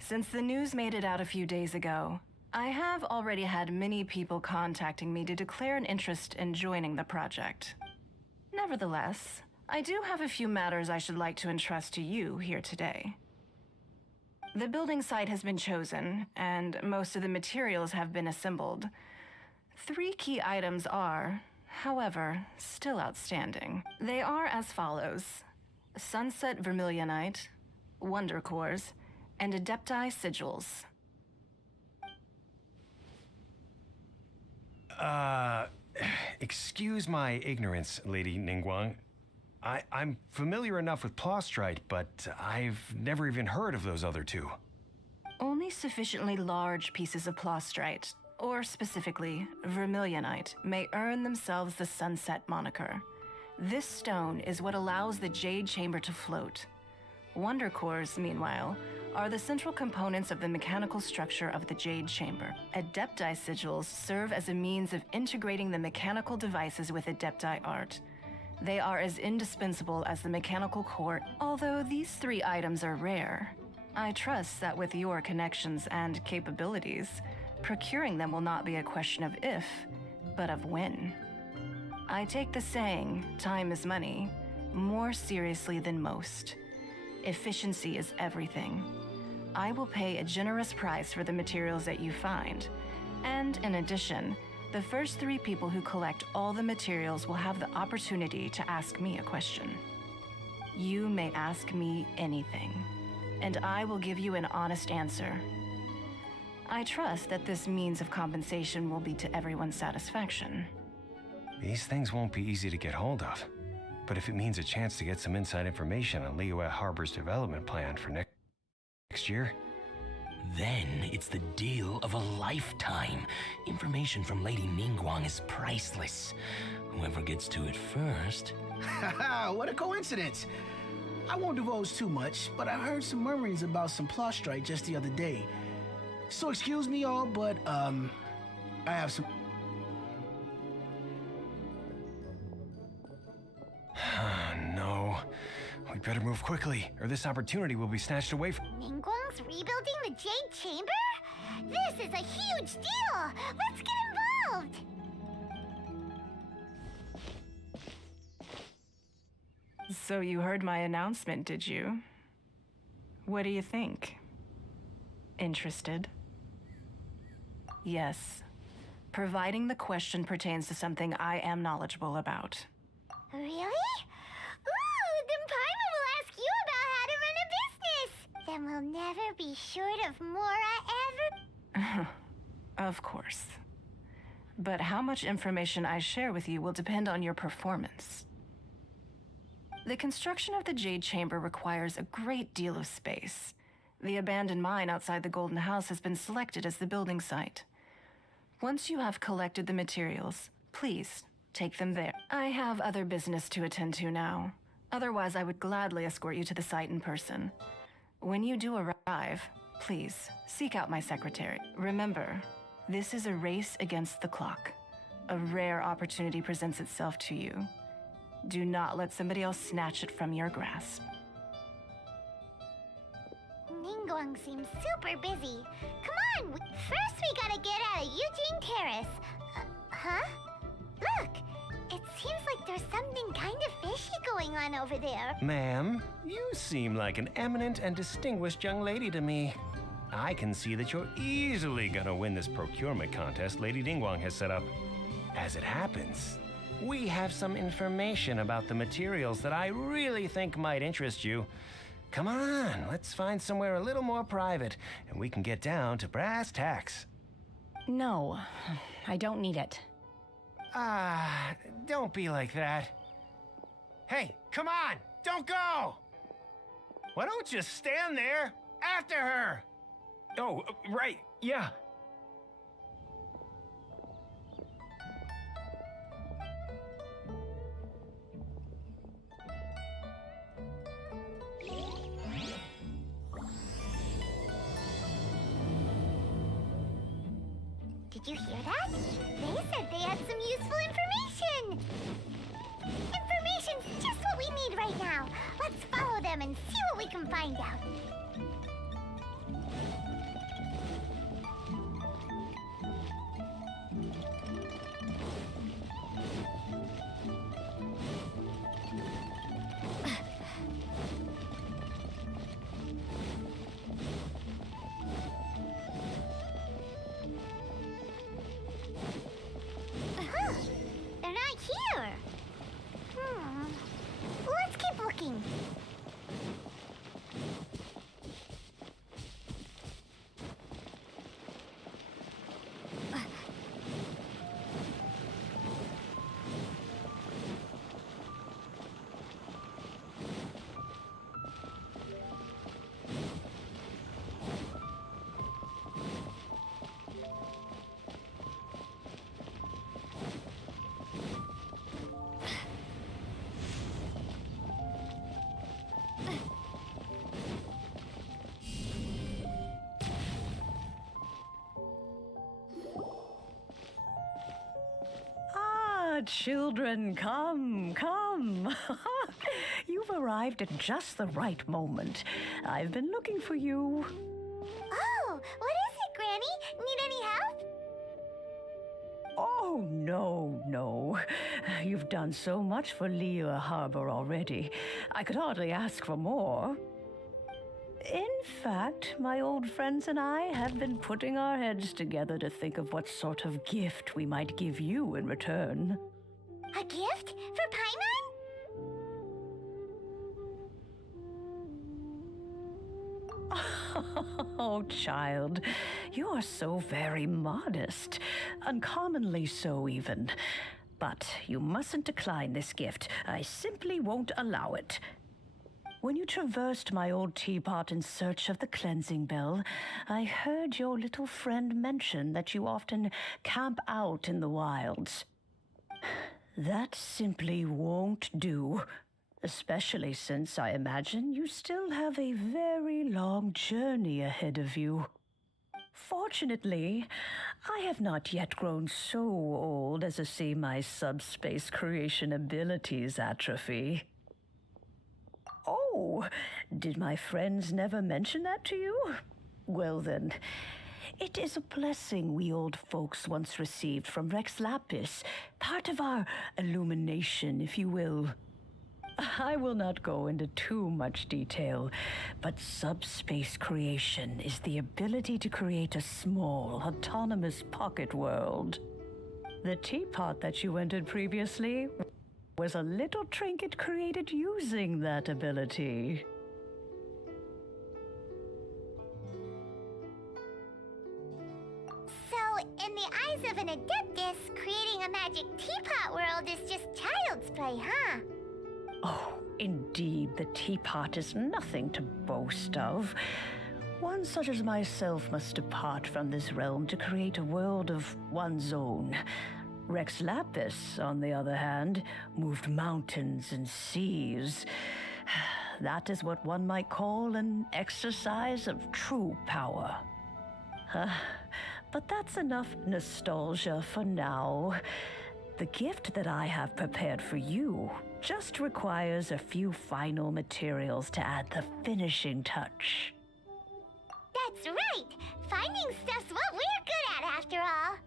Since the news made it out a few days ago, I have already had many people contacting me to declare an interest in joining the project. Nevertheless, I do have a few matters I should like to entrust to you here today. The building site has been chosen, and most of the materials have been assembled. 3 key items are, however, still outstanding. They are as follows: Sunset Vermilionite, Wonder Cores, and Adepti Sigils. Excuse my ignorance, Lady Ningguang. I'm familiar enough with Plostrite, but I've never even heard of those other two. Only sufficiently large pieces of Plostrite, or specifically Vermilionite, may earn themselves the Sunset moniker. This stone is what allows the Jade Chamber to float. Wonder cores, meanwhile, are the central components of the mechanical structure of the Jade Chamber. Adepti sigils serve as a means of integrating the mechanical devices with Adepti art. They are as indispensable as the mechanical core, although these 3 items are rare. I trust that with your connections and capabilities, procuring them will not be a question of if, but of when. I take the saying, time is money, more seriously than most. Efficiency is everything. I will pay a generous price for the materials that you find, and in addition, the first 3 people who collect all the materials will have the opportunity to ask me a question. You may ask me anything, and I will give you an honest answer. I trust that this means of compensation will be to everyone's satisfaction. These things won't be easy to get hold of, but if it means a chance to get some inside information on Liyue Harbor's development plan for next year, then it's the deal of a lifetime. Information from Lady Ningguang is priceless. Whoever gets to it first. Haha, what a coincidence. I won't divulge too much, but I heard some murmurings about some Plostrite just the other day. So excuse me all, but I have some... No. We better move quickly, or this opportunity will be snatched away from... Ningguang's rebuilding the Jade Chamber? This is a huge deal! Let's get involved! So you heard my announcement, did you? What do you think? Interested? Yes. Providing the question pertains to something I am knowledgeable about. Really? Ooh, then Paimon will ask you about how to run a business! Then we'll never be short of Mora ever... Of course. But how much information I share with you will depend on your performance. The construction of the Jade Chamber requires a great deal of space. The abandoned mine outside the Golden House has been selected as the building site. Once you have collected the materials, please take them there. I have other business to attend to now. Otherwise, I would gladly escort you to the site in person. When you do arrive, please seek out my secretary. Remember, this is a race against the clock. A rare opportunity presents itself to you. Do not let somebody else snatch it from your grasp. Ningguang seems super busy. Come on! First we gotta get out of Eugene Terrace. Huh? Look! It seems like there's something kind of fishy going on over there. Ma'am, you seem like an eminent and distinguished young lady to me. I can see that you're easily gonna win this procurement contest Lady Ningguang has set up. As it happens, we have some information about the materials that I really think might interest you. Come on, let's find somewhere a little more private, and we can get down to brass tacks. No, I don't need it. Don't be like that. Hey, come on, don't go! Why don't you stand there after her? Oh, right, yeah. Did you hear that? They said they had some useful information! Information's just what we need right now. Let's follow them and see what we can find out. They're not here. Let's keep looking. children, come, come. You've arrived at just the right moment. I've been looking for you. Oh, what is it, Granny? Need any help? Oh, no. You've done so much for Liyue Harbor already. I could hardly ask for more. In fact, my old friends and I have been putting our heads together to think of what sort of gift we might give you in return. A gift? For Paimon? Oh, child, you are so very modest. Uncommonly so, even. But you mustn't decline this gift. I simply won't allow it. When you traversed my old teapot in search of the cleansing bell, I heard your little friend mention that you often camp out in the wilds. That simply won't do. Especially since I imagine you still have a very long journey ahead of you. Fortunately, I have not yet grown so old as to see my subspace creation abilities atrophy. Oh, did my friends never mention that to you? Well then, it is a blessing we old folks once received from Rex Lapis, part of our illumination, if you will. I will not go into too much detail, but subspace creation is the ability to create a small, autonomous pocket world. The teapot that you entered previously was a little trinket created using that ability. So, in the eyes of an Adeptus, creating a magic teapot world is just child's play, huh? Oh, indeed, the teapot is nothing to boast of. One such as myself must depart from this realm to create a world of one's own. Rex Lapis, on the other hand, moved mountains and seas. That is what one might call an exercise of true power. But that's enough nostalgia for now. The gift that I have prepared for you just requires a few final materials to add the finishing touch. That's right! Finding stuff's what we're good at, after all.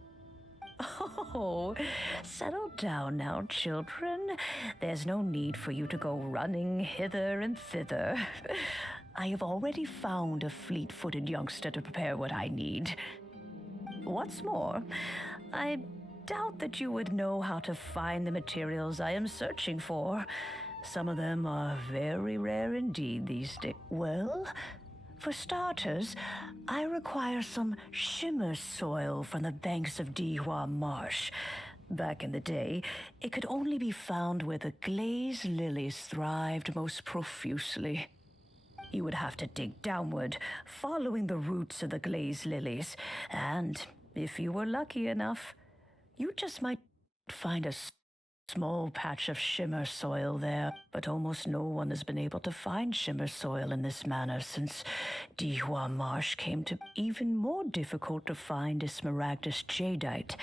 Oh, settle down now, children. There's no need for you to go running hither and thither. I have already found a fleet-footed youngster to prepare what I need. What's more, I doubt that you would know how to find the materials I am searching for. Some of them are very rare indeed these days. Well, for starters, I require some shimmer soil from the banks of Dihua Marsh. Back in the day, it could only be found where the glaze lilies thrived most profusely. You would have to dig downward, following the roots of the glaze lilies, and if you were lucky enough, you just might find a small patch of shimmer soil there, but almost no one has been able to find shimmer soil in this manner since Dihua Marsh came to even more difficult to find is smaragdus jadeite,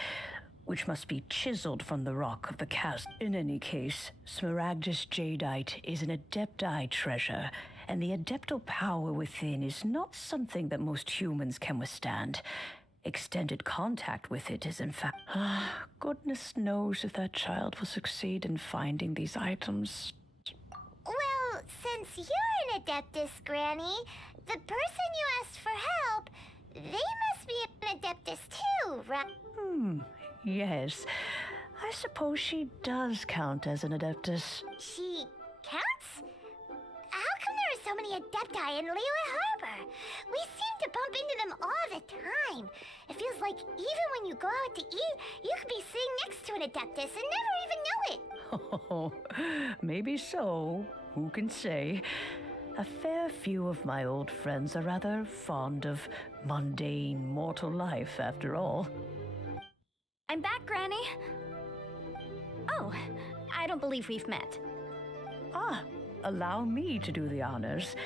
which must be chiseled from the rock of the chasm. In any case, smaragdus jadeite is an adepti treasure, and the adeptal power within is not something that most humans can withstand. Extended contact with it is in fact... goodness knows if that child will succeed in finding these items. Well, since you're an Adeptus, Granny, the person you asked for help, they must be an Adeptus too, right? Yes. I suppose she does count as an Adeptus. She counts? How come there are so many Adepti in Liyue Harbor? We seem to bump into them all the time. It feels like even when you go out to eat, you could be sitting next to an Adeptus and never even know it. Oh, maybe so. Who can say? A fair few of my old friends are rather fond of mundane mortal life, after all. I'm back, Granny. Oh, I don't believe we've met. Allow me to do the honors.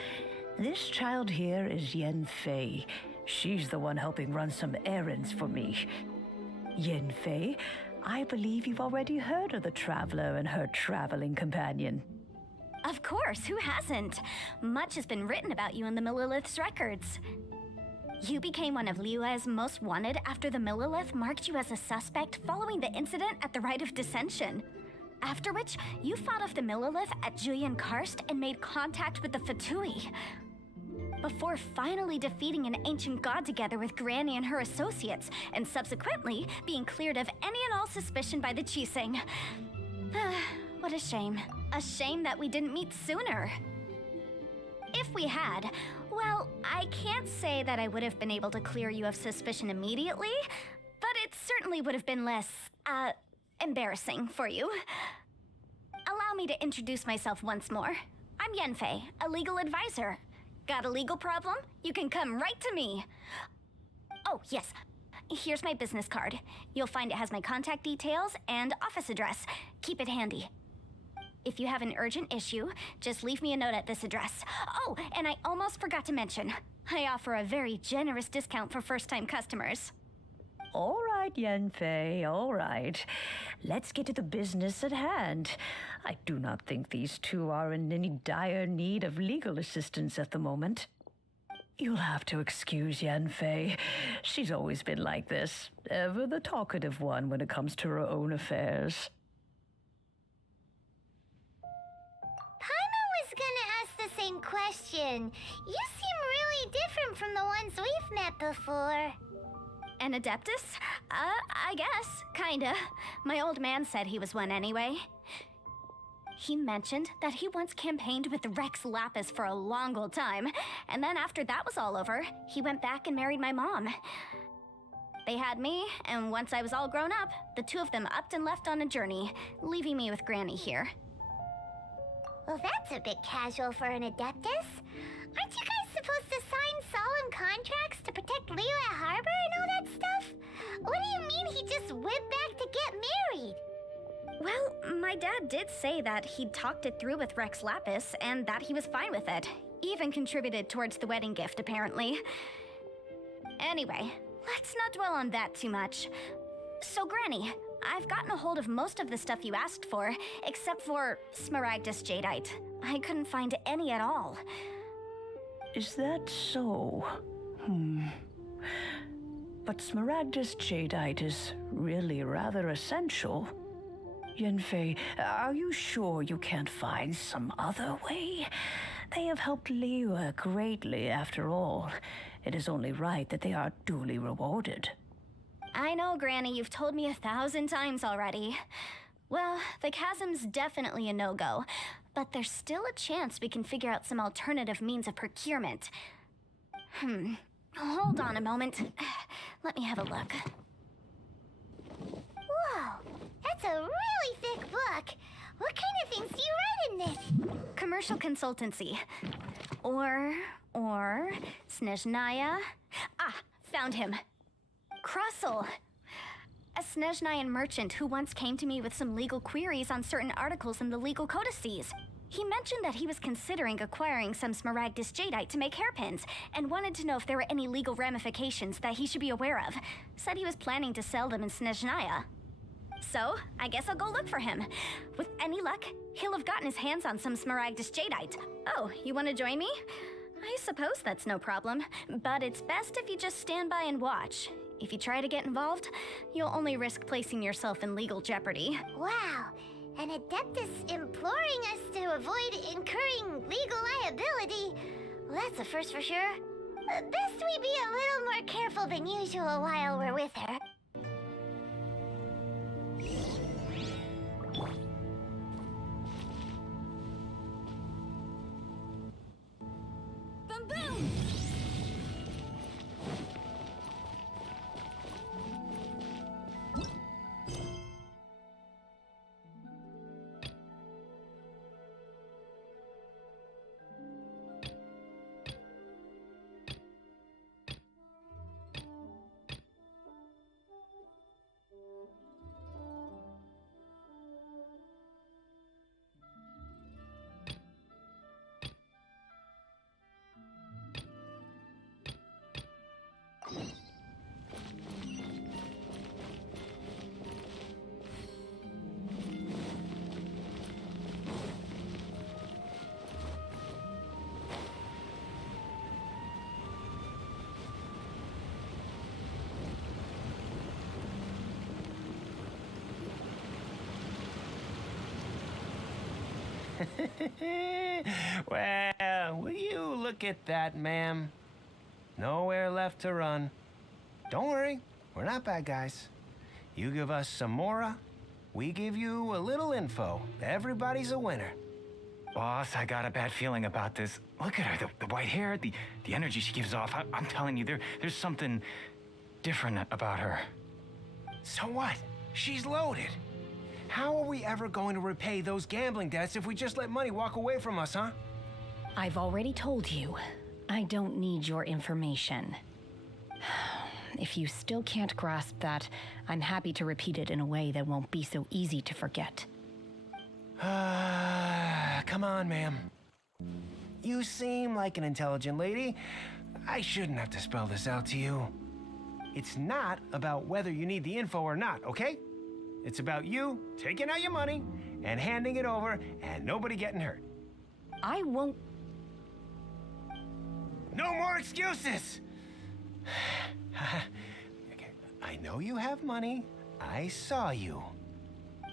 This child here is Yen Fei. She's the one helping run some errands for me. Yen Fei, I believe you've already heard of the Traveler and her traveling companion. Of course, who hasn't? Much has been written about you in the Millilith's records. You became one of Liyue's most wanted after the Millilith marked you as a suspect following the incident at the Rite of Dissension. After which, you fought off the Millilith at Julian Karst and made contact with the Fatui. Before finally defeating an ancient god together with Granny and her associates, and subsequently being cleared of any and all suspicion by the Chiseng. What a shame. A shame that we didn't meet sooner. If we had, well, I can't say that I would have been able to clear you of suspicion immediately, but it certainly would have been less, embarrassing for you. Allow me to introduce myself once more. I'm Yenfei, a legal advisor. Got a legal problem? You can come right to me. Oh, yes. Here's my business card. You'll find it has my contact details and office address. Keep it handy. If you have an urgent issue, just leave me a note at this address. Oh, and I almost forgot to mention, I offer a very generous discount for first-time customers. All right, Yenfei, all right. Let's get to the business at hand. I do not think these two are in any dire need of legal assistance at the moment. You'll have to excuse Yenfei. She's always been like this, ever the talkative one when it comes to her own affairs. Paimon was gonna ask the same question. You seem really different from the ones we've met before. An Adeptus? I guess. Kinda. My old man said he was one anyway. He mentioned that he once campaigned with Rex Lapis for a long old time, and then after that was all over, he went back and married my mom. They had me, and once I was all grown up, the two of them upped and left on a journey, leaving me with Granny here. Well, that's a bit casual for an Adeptus. Aren't you guys supposed to sign solemn contracts to protect Liyue Harbor and all that stuff? What do you mean he just went back to get married? Well, my dad did say that he'd talked it through with Rex Lapis and that he was fine with it. Even contributed towards the wedding gift, apparently. Anyway, let's not dwell on that too much. So, Granny, I've gotten a hold of most of the stuff you asked for, except for Smaragdus Jadeite. I couldn't find any at all. Is that so? But Smaragdus Jadeite is really rather essential. Yenfei, are you sure you can't find some other way? They have helped Liyue greatly, after all. It is only right that they are duly rewarded. I know, Granny, you've told me 1,000 times already. Well, the chasm's definitely a no-go, but there's still a chance we can figure out some alternative means of procurement. Hold on a moment. Let me have a look. Whoa, that's a really thick book. What kind of things do you write in this? Commercial consultancy. Or Snezhnaya. Ah, found him. Krusel. A Snezhnayan merchant who once came to me with some legal queries on certain articles in the legal codices. He mentioned that he was considering acquiring some Smaragdus Jadeite to make hairpins, and wanted to know if there were any legal ramifications that he should be aware of. Said he was planning to sell them in Snezhnaya. So, I guess I'll go look for him. With any luck, he'll have gotten his hands on some Smaragdus Jadeite. Oh, you want to join me? I suppose that's no problem, but it's best if you just stand by and watch. If you try to get involved, you'll only risk placing yourself in legal jeopardy. Wow, an Adeptus imploring us to avoid incurring legal liability. Well, that's a first for sure. Best we be a little more careful than usual while we're with her. Boom boom! Well, will you look at that, ma'am? Nowhere left to run. Don't worry, we're not bad guys. You give us some mora, we give you a little info. Everybody's a winner. Boss, I got a bad feeling about this. Look at her, the white hair, the energy she gives off. I'm telling you, there's something different about her. So what? She's loaded. How are we ever going to repay those gambling debts if we just let money walk away from us, huh? I've already told you, I don't need your information. If you still can't grasp that, I'm happy to repeat it in a way that won't be so easy to forget. Come on, ma'am. You seem like an intelligent lady. I shouldn't have to spell this out to you. It's not about whether you need the info or not, okay? It's about you taking out your money and handing it over and nobody getting hurt. I won't... No more excuses! I know you have money. I saw you.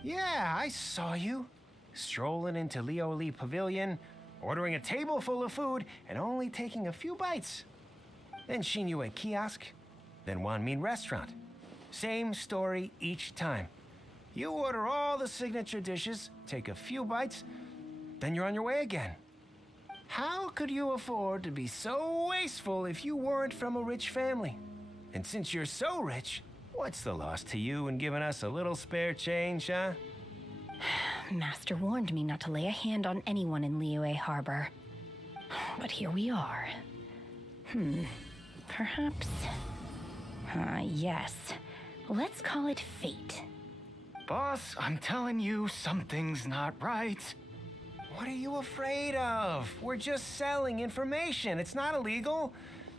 Yeah, I saw you. Strolling into Leo Lee Pavilion, ordering a table full of food, and only taking a few bites. Then Shinue Kiosk, then Wanmin Restaurant. Same story each time. You order all the signature dishes, take a few bites, then you're on your way again. How could you afford to be so wasteful if you weren't from a rich family? And since you're so rich, what's the loss to you in giving us a little spare change, huh? Master warned me not to lay a hand on anyone in Liyue Harbor. But here we are. Perhaps... yes. Let's call it fate. Boss, I'm telling you, something's not right. What are you afraid of? We're just selling information. It's not illegal.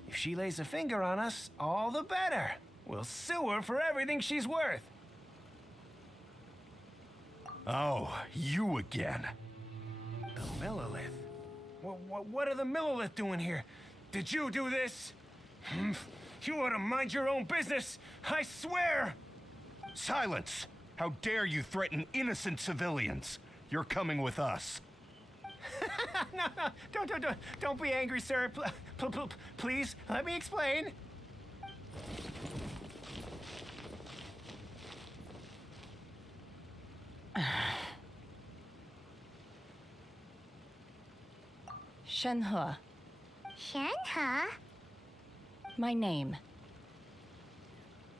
If she lays a finger on us, all the better. We'll sue her for everything she's worth. Oh, you again. The Millilith? What are the Millilith doing here? Did you do this? You ought to mind your own business, I swear! Silence! How dare you threaten innocent civilians? You're coming with us. No, don't be angry, sir. Please, let me explain. Shenhe. Shenhe? My name.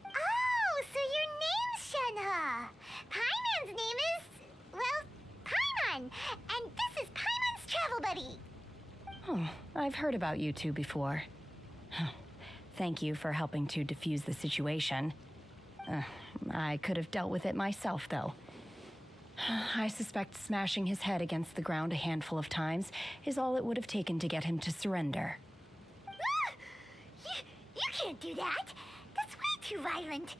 Oh, so your name's Shenhe. Paimon's name is, well, Paimon. And this is Paimon's travel buddy. Oh, I've heard about you two before. Thank you for helping to defuse the situation. I could have dealt with it myself, though. I suspect smashing his head against the ground a handful of times is all it would have taken to get him to surrender. You can't do that. That's way too violent.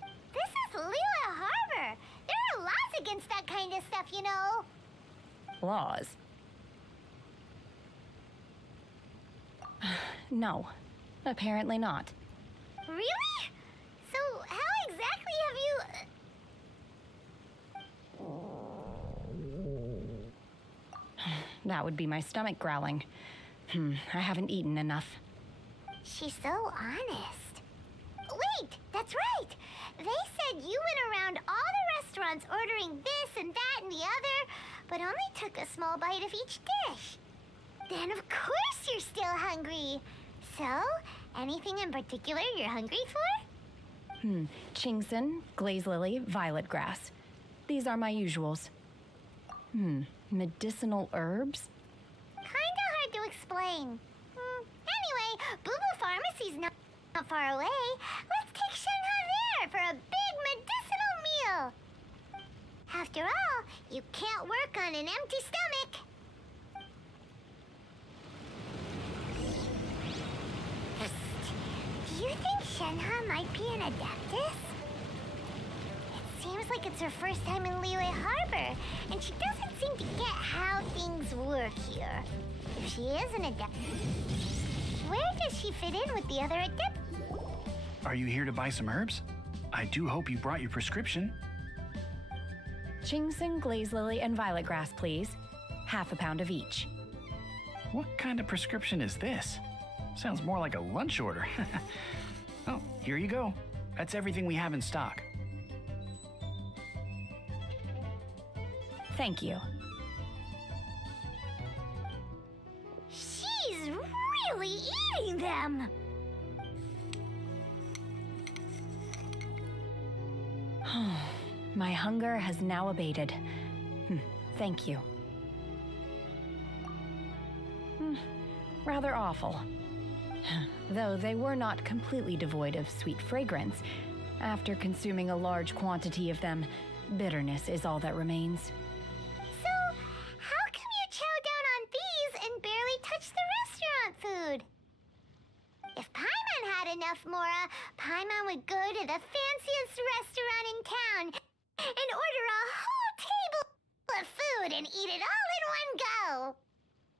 This is Liyue Harbor. There are laws against that kind of stuff, you know. Laws? No, apparently not. Really? So how exactly have you... That would be my stomach growling. I haven't eaten enough. She's so honest. Wait, that's right. They said you went around all the restaurants ordering this and that and the other, but only took a small bite of each dish. Then of course you're still hungry. So, anything in particular you're hungry for? Chingson, glaze lily, violet grass. These are my usuals. Medicinal herbs? Kinda hard to explain. Anyway, Boo Boo Pharmacy's not far away. Let's take Shenhe there for a big medicinal meal. After all, you can't work on an empty stomach. Psst. Do you think Shenhe might be an Adeptus? It seems like it's her first time in Liyue Harbor, and she doesn't seem to get how things work here. If she is an Adeptus, where does she fit in with the other Adeptus? Are you here to buy some herbs? I do hope you brought your prescription. Chingson, glaze lily, and violet grass, please. half a pound of each. What kind of prescription is this? Sounds more like a lunch order. Oh, here you go. That's everything we have in stock. Thank you. She's really eating them! My hunger has now abated. Thank you. Rather awful. Though they were not completely devoid of sweet fragrance. After consuming a large quantity of them, bitterness is all that remains. So, how come you chow down on these and barely touch the restaurant food? If Paimon had enough Mora, Paimon would go to the fanciest restaurant in town and order a whole table of food and eat it all in one go.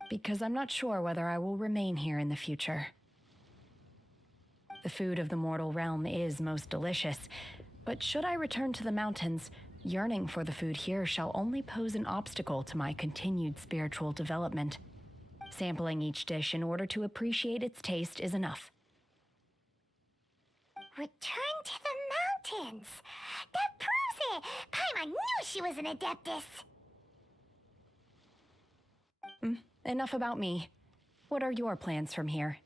Because I'm not sure whether I will remain here in the future. The food of the mortal realm is most delicious, but should I return to the mountains, yearning for the food here shall only pose an obstacle to my continued spiritual development. Sampling each dish in order to appreciate its taste is enough. Return to the mountains! That proves it! Paimon knew she was an adeptus! Enough about me. What are your plans from here?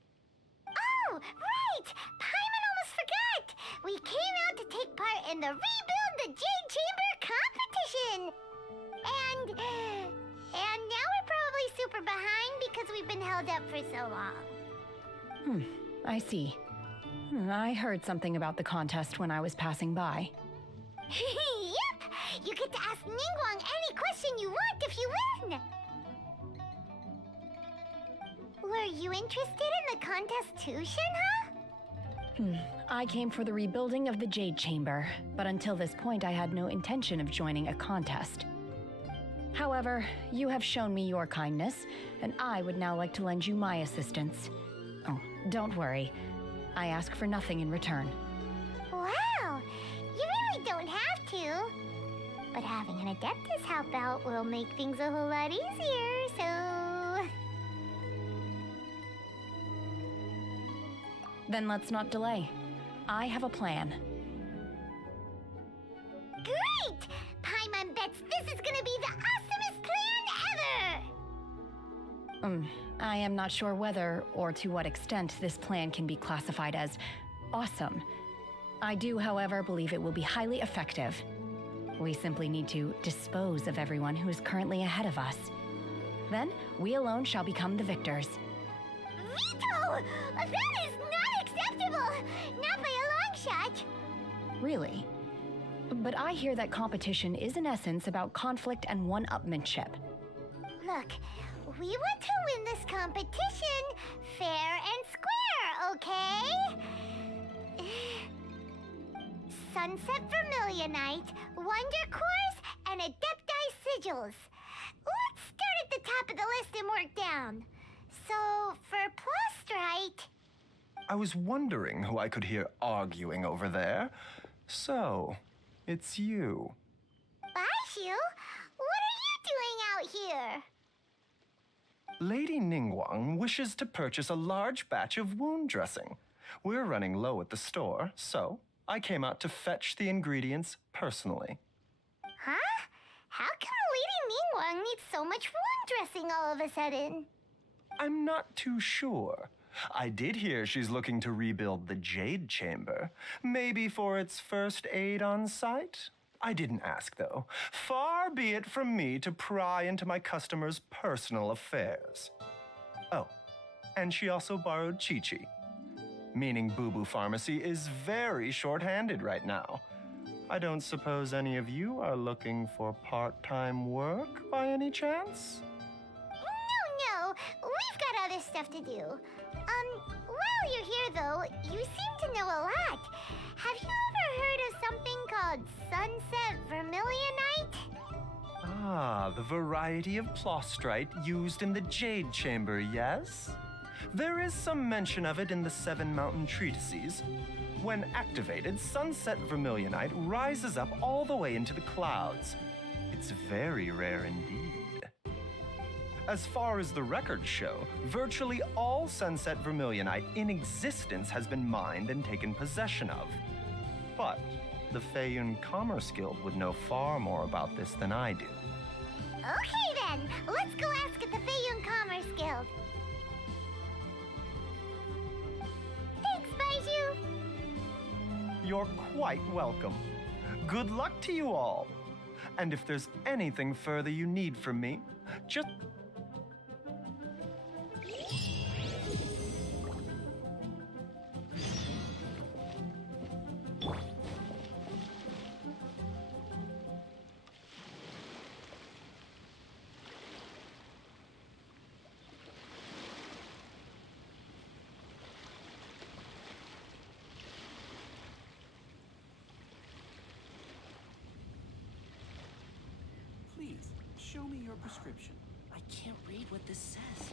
Oh, right! Paimon almost forgot! We came out to take part in the Rebuild the Jade Chamber competition! And now we're probably super behind because we've been held up for so long. I see. I heard something about the contest when I was passing by. Yep! You get to ask Ningguang any question you want if you win! Were you interested in the contest too, Shenhe? I came for the rebuilding of the Jade Chamber, but until this point I had no intention of joining a contest. However, you have shown me your kindness, and I would now like to lend you my assistance. Oh, don't worry. I ask for nothing in return. Wow! You really don't have to. But having an Adeptus help out will make things a whole lot easier, so... Then let's not delay. I have a plan. Great! Paimon bets this is gonna be the awesomest plan ever! I am not sure whether or to what extent this plan can be classified as awesome. I do, however, believe it will be highly effective. We simply need to dispose of everyone who is currently ahead of us. Then, we alone shall become the victors. Veto! That is not acceptable! Not by a long shot! Really? But I hear that competition is in essence about conflict and one-upmanship. Look, we want to win this competition fair and square, okay? Sunset Vermilionite, Wonder Cores, and Adepti Sigils. Let's start at the top of the list and work down. So, for Plastrite... I was wondering who I could hear arguing over there. So, it's you. Baishu, what are you doing out here? Lady Ningguang wishes to purchase a large batch of wound dressing. We're running low at the store, so I came out to fetch the ingredients personally. Huh? How come Lady Ningguang needs so much wound dressing all of a sudden? I'm not too sure. I did hear she's looking to rebuild the Jade Chamber. Maybe for its first aid on site? I didn't ask, though. Far be it from me to pry into my customers' personal affairs. Oh, and she also borrowed Chi-Chi, meaning Boo Boo Pharmacy is very short-handed right now. I don't suppose any of you are looking for part-time work by any chance? No, we've got other stuff to do. While you're here, though, you seem to know a lot. Have you ever heard of something called Sunset Vermilionite? Ah, the variety of Plastrite used in the Jade Chamber, yes? There is some mention of it in the Seven Mountain Treatises. When activated, Sunset Vermilionite rises up all the way into the clouds. It's very rare indeed. As far as the records show, virtually all Sunset Vermilionite in existence has been mined and taken possession of. But the Feiyun Commerce Guild would know far more about this than I do. Okay then, let's go ask at the Feiyun Commerce Guild. Thanks, Baiju. You're quite welcome. Good luck to you all. And if there's anything further you need from me, just... Please, show me your prescription. I can't read what this says.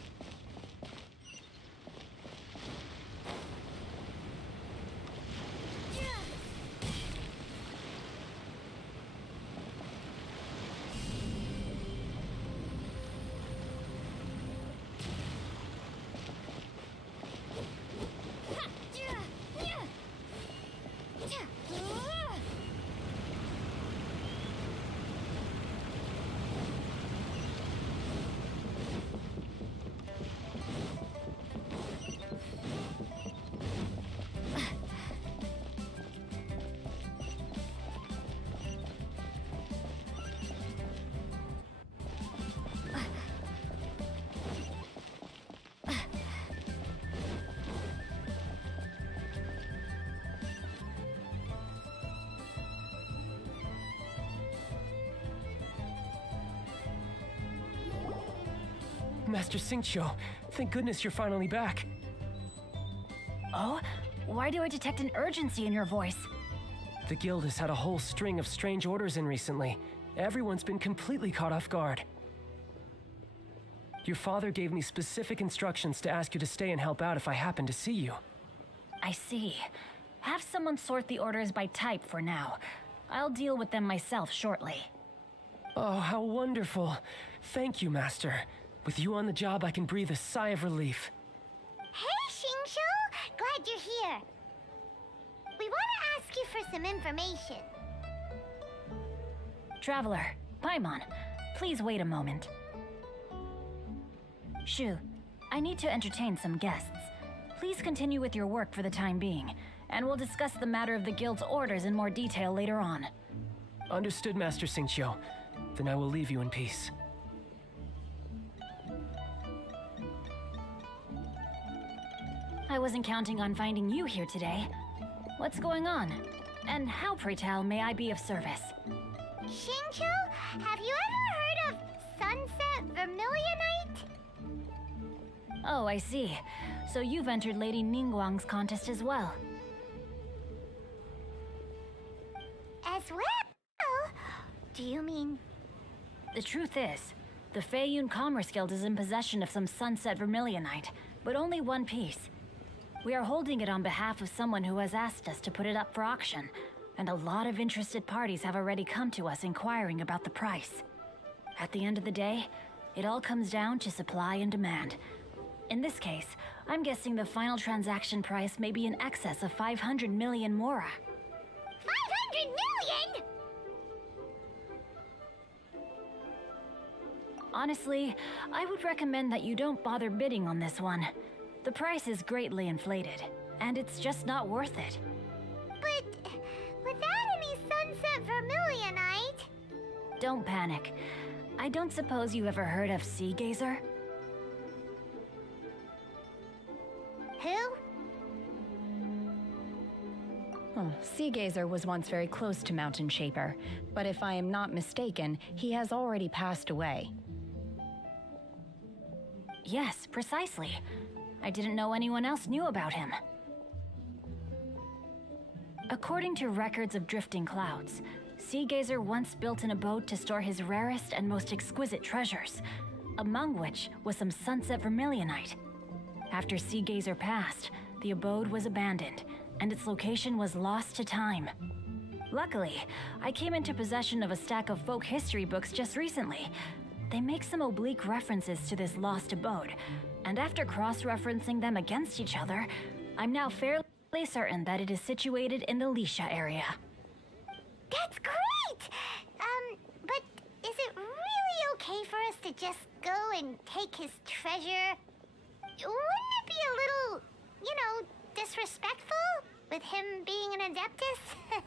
Master Xingqiu, thank goodness you're finally back. Oh? Why do I detect an urgency in your voice? The guild has had a whole string of strange orders in recently. Everyone's been completely caught off guard. Your father gave me specific instructions to ask you to stay and help out if I happen to see you. I see. Have someone sort the orders by type for now. I'll deal with them myself shortly. Oh, how wonderful. Thank you, Master. With you on the job, I can breathe a sigh of relief. Hey, Xingqiu! Glad you're here. We want to ask you for some information. Traveler, Paimon, please wait a moment. Shu, I need to entertain some guests. Please continue with your work for the time being, and we'll discuss the matter of the guild's orders in more detail later on. Understood, Master Xingqiu. Then I will leave you in peace. I wasn't counting on finding you here today. What's going on? And how, pray tell, may I be of service? Xingqiu, have you ever heard of Sunset Vermilionite? Oh, I see. So you've entered Lady Ningguang's contest as well. As well? Do you mean... The truth is, the Feiyun Commerce Guild is in possession of some Sunset Vermilionite, but only one piece. We are holding it on behalf of someone who has asked us to put it up for auction, and a lot of interested parties have already come to us inquiring about the price. At the end of the day, it all comes down to supply and demand. In this case, I'm guessing the final transaction price may be in excess of 500 million mora. 500 million?! Honestly, I would recommend that you don't bother bidding on this one. The price is greatly inflated, and it's just not worth it. But without any Sunset Vermilionite... Don't panic. I don't suppose you ever heard of Sea Gazer? Who? Sea Gazer was once very close to Mountain Shaper, but if I am not mistaken, he has already passed away. Yes, precisely. I didn't know anyone else knew about him. According to records of drifting clouds, Sea Gazer once built an abode to store his rarest and most exquisite treasures, among which was some Sunset Vermilionite. After Sea Gazer passed, the abode was abandoned, and its location was lost to time. Luckily, I came into possession of a stack of folk history books just recently. they make some oblique references to this lost abode, and after cross-referencing them against each other, I'm now fairly certain that it is situated in the Lisha area. That's great! But is it really okay for us to just go and take his treasure? Wouldn't it be a little, disrespectful with him being an Adeptus?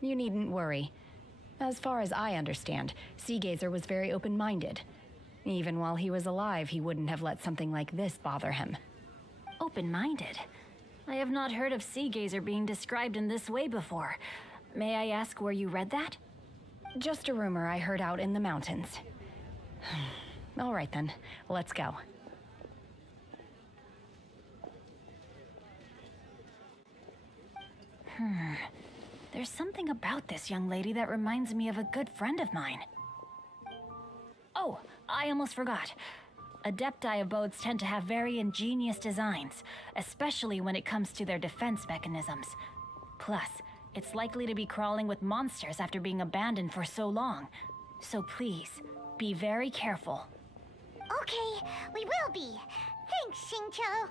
You needn't worry. As far as I understand, Seagazer was very open-minded. Even while he was alive, he wouldn't have let something like this bother him. Open-minded? I have not heard of Seagazer being described in this way before. May I ask where you read that? Just a rumor I heard out in the mountains. All right then, let's go. There's something about this young lady that reminds me of a good friend of mine. Oh, I almost forgot. Adepti abodes tend to have very ingenious designs, especially when it comes to their defense mechanisms. Plus, it's likely to be crawling with monsters after being abandoned for so long. So please, be very careful. Okay, we will be. Thanks, Xingqiu.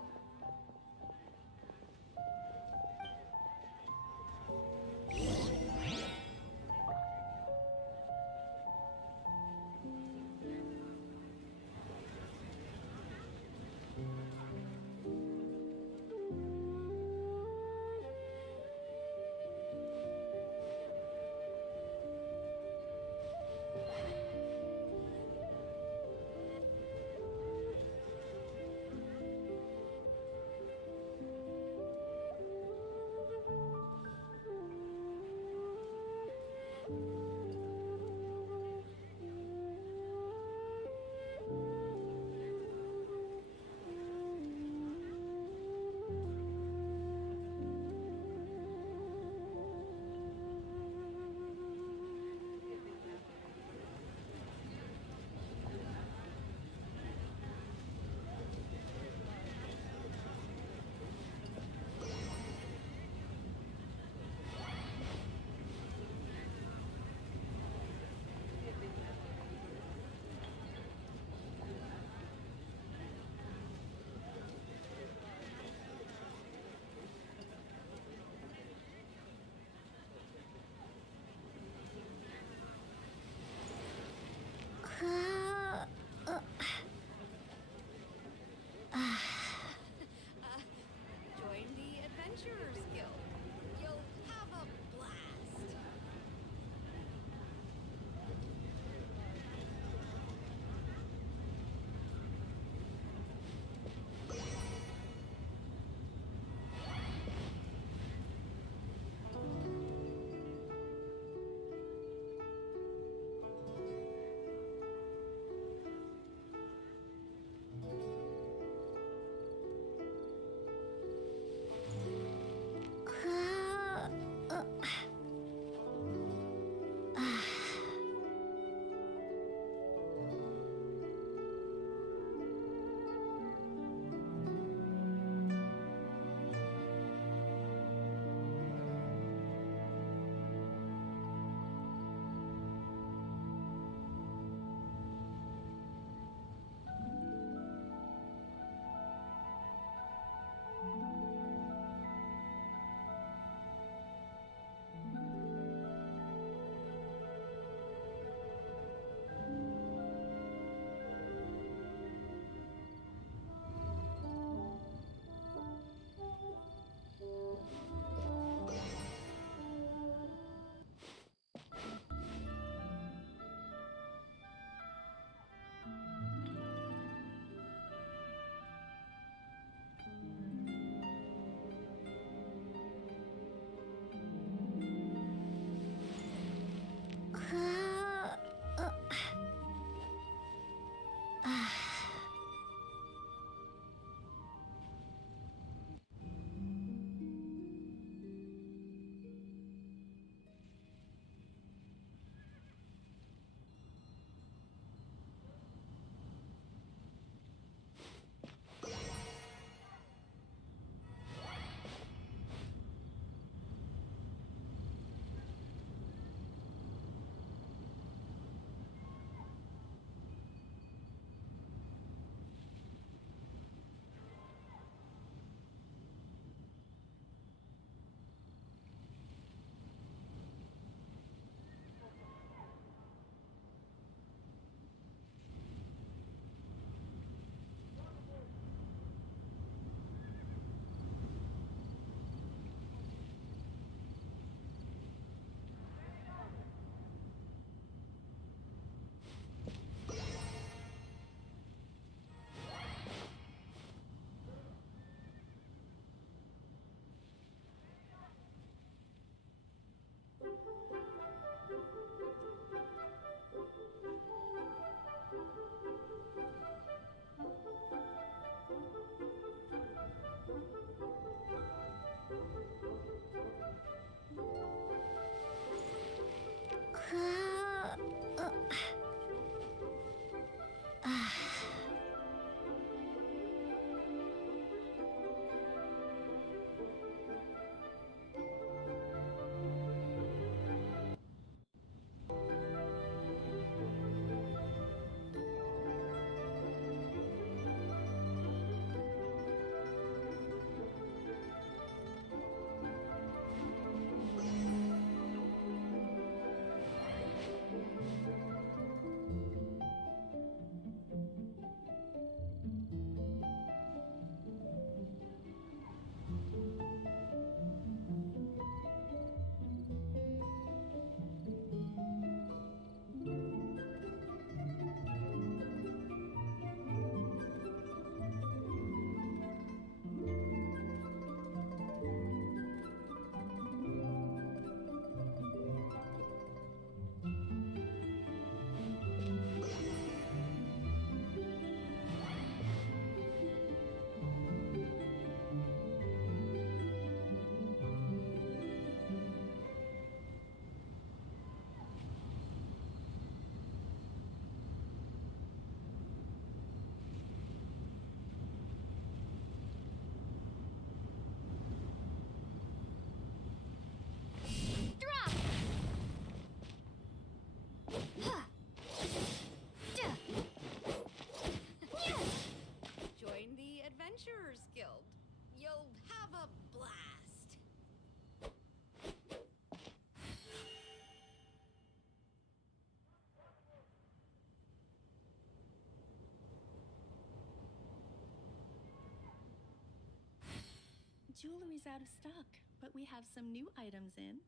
Jewelry's out of stock, but we have some new items in.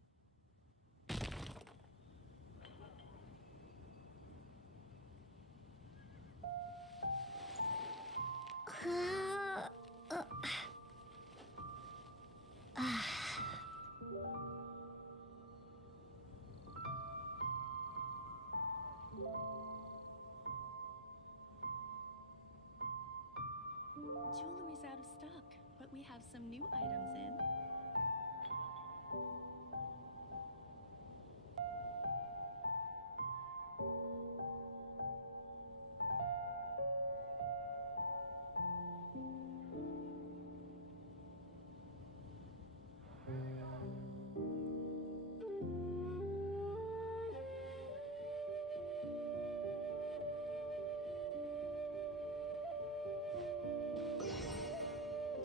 Jewelry's out of stock, but we have some new items in.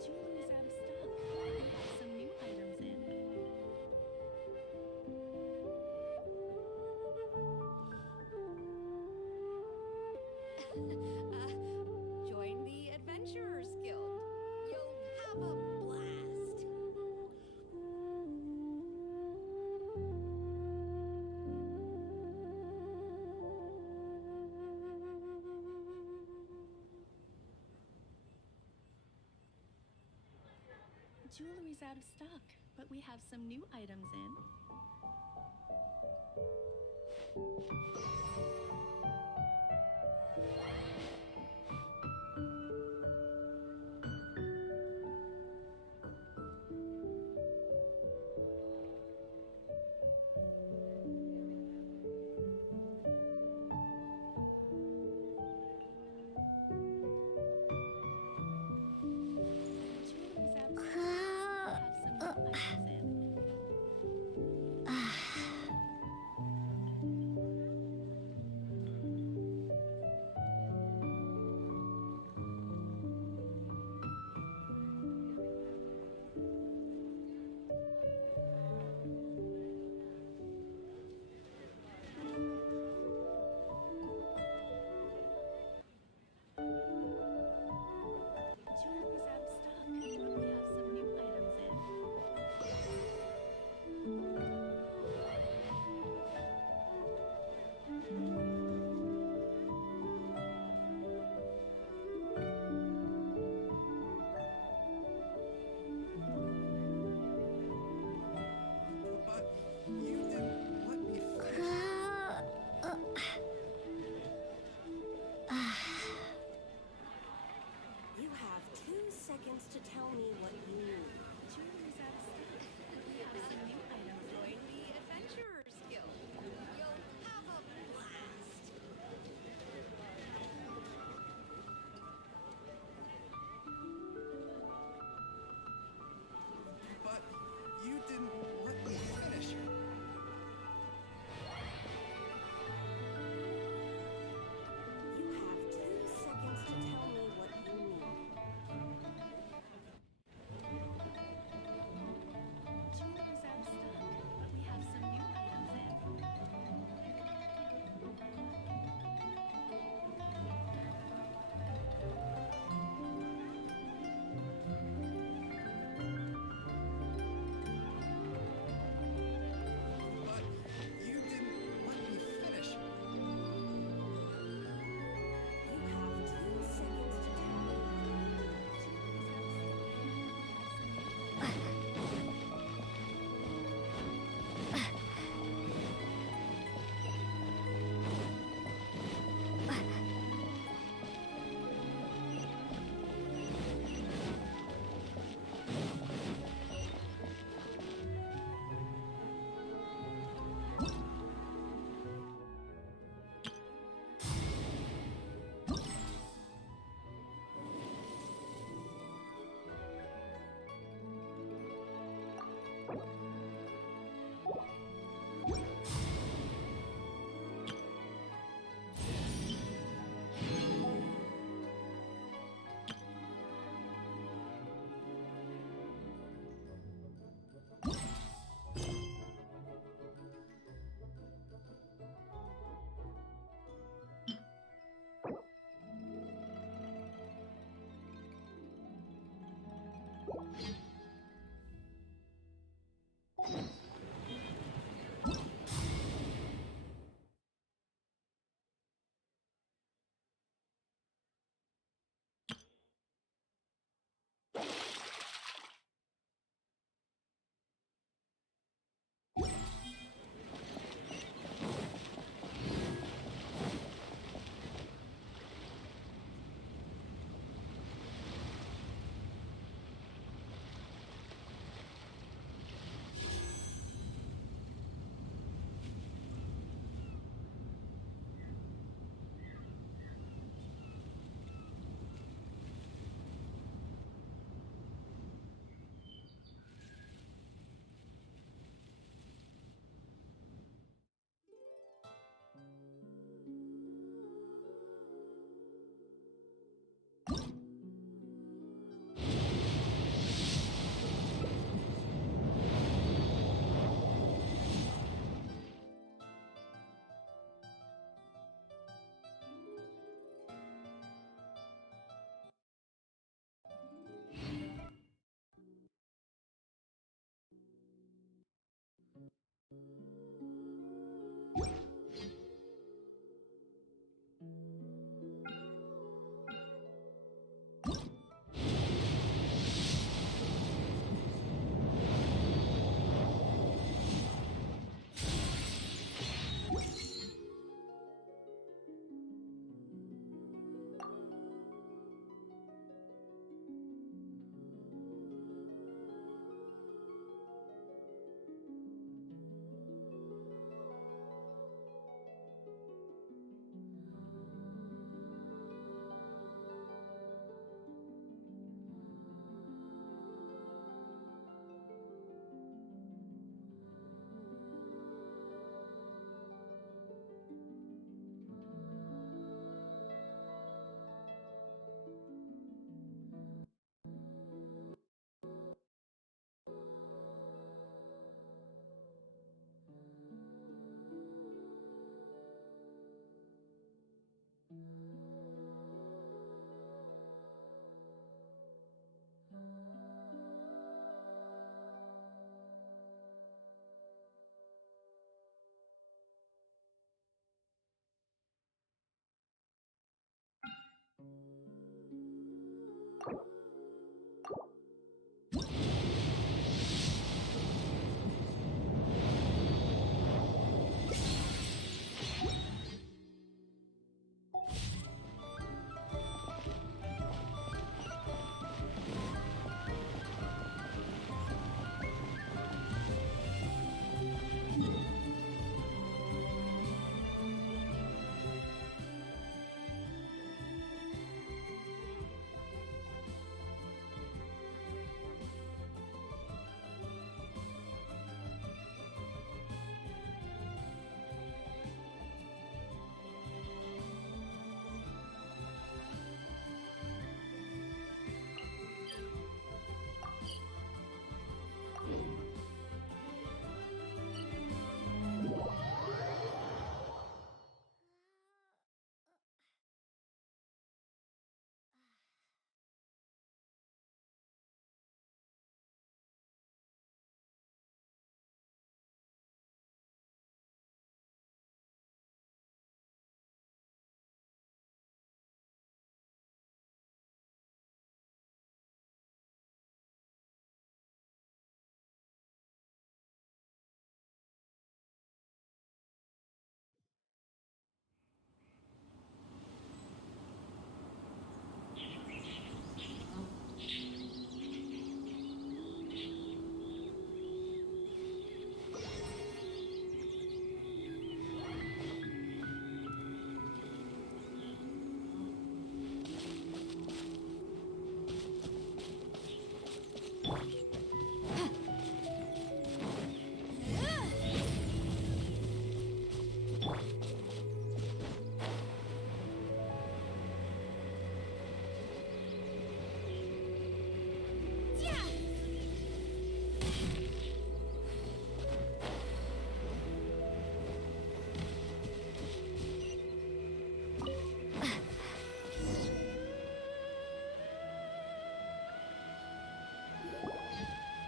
Jewelry's out of stock, but we have some new items in. Join the Adventurers Guild. You'll have a blast. Jewelry's out of stock, but we have some new items in. Jewelry's out of stock, but we have some new items in.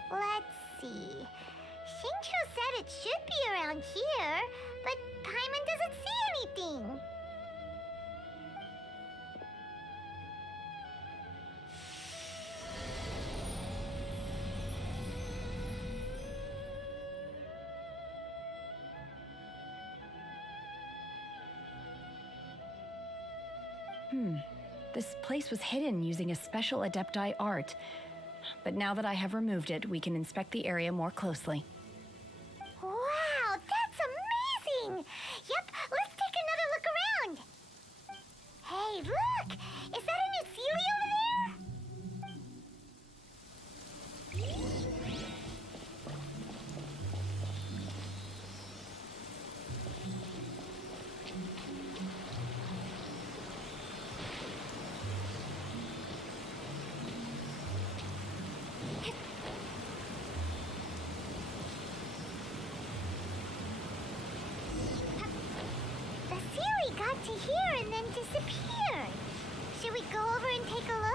Let's see. Shincho said it should be around here, but Paimon doesn't see anything. This place was hidden using a special Adepti art. But now that I have removed it, we can inspect the area more closely. Wow, that's amazing! Yep, let's take another look around. Hey, look! Is that a new Sealy over there? The Sealy got to here and then disappeared. Should we go over and take a look?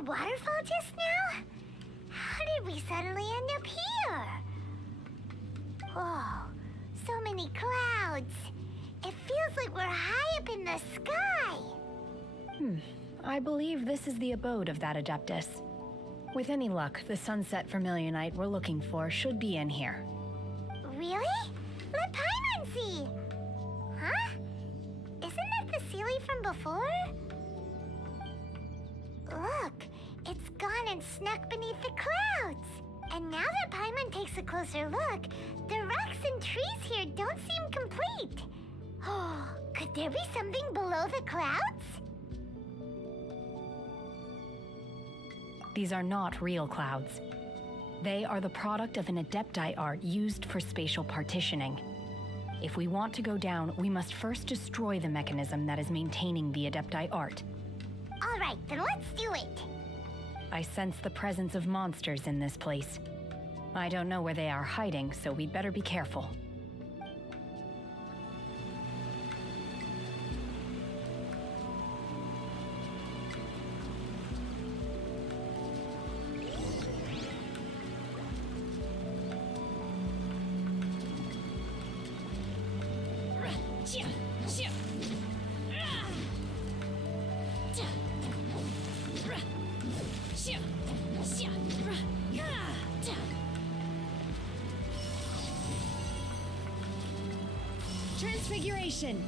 a waterfall just now? How did we suddenly end up here? Whoa, so many clouds. It feels like we're high up in the sky. I believe this is the abode of that Adeptus. With any luck, the sunset Vermilionite we're looking for should be in here. Really? Let Paimon see. Huh? Isn't that the Sealy from before? Look, it's gone and snuck beneath the clouds. And now that Paimon takes a closer look, the rocks and trees here don't seem complete. Oh, could there be something below the clouds? These are not real clouds. They are the product of an Adepti art used for spatial partitioning. If we want to go down, we must first destroy the mechanism that is maintaining the Adepti art. All right, then let's do it. I sense the presence of monsters in this place. I don't know where they are hiding, so we'd better be careful. Transfiguration!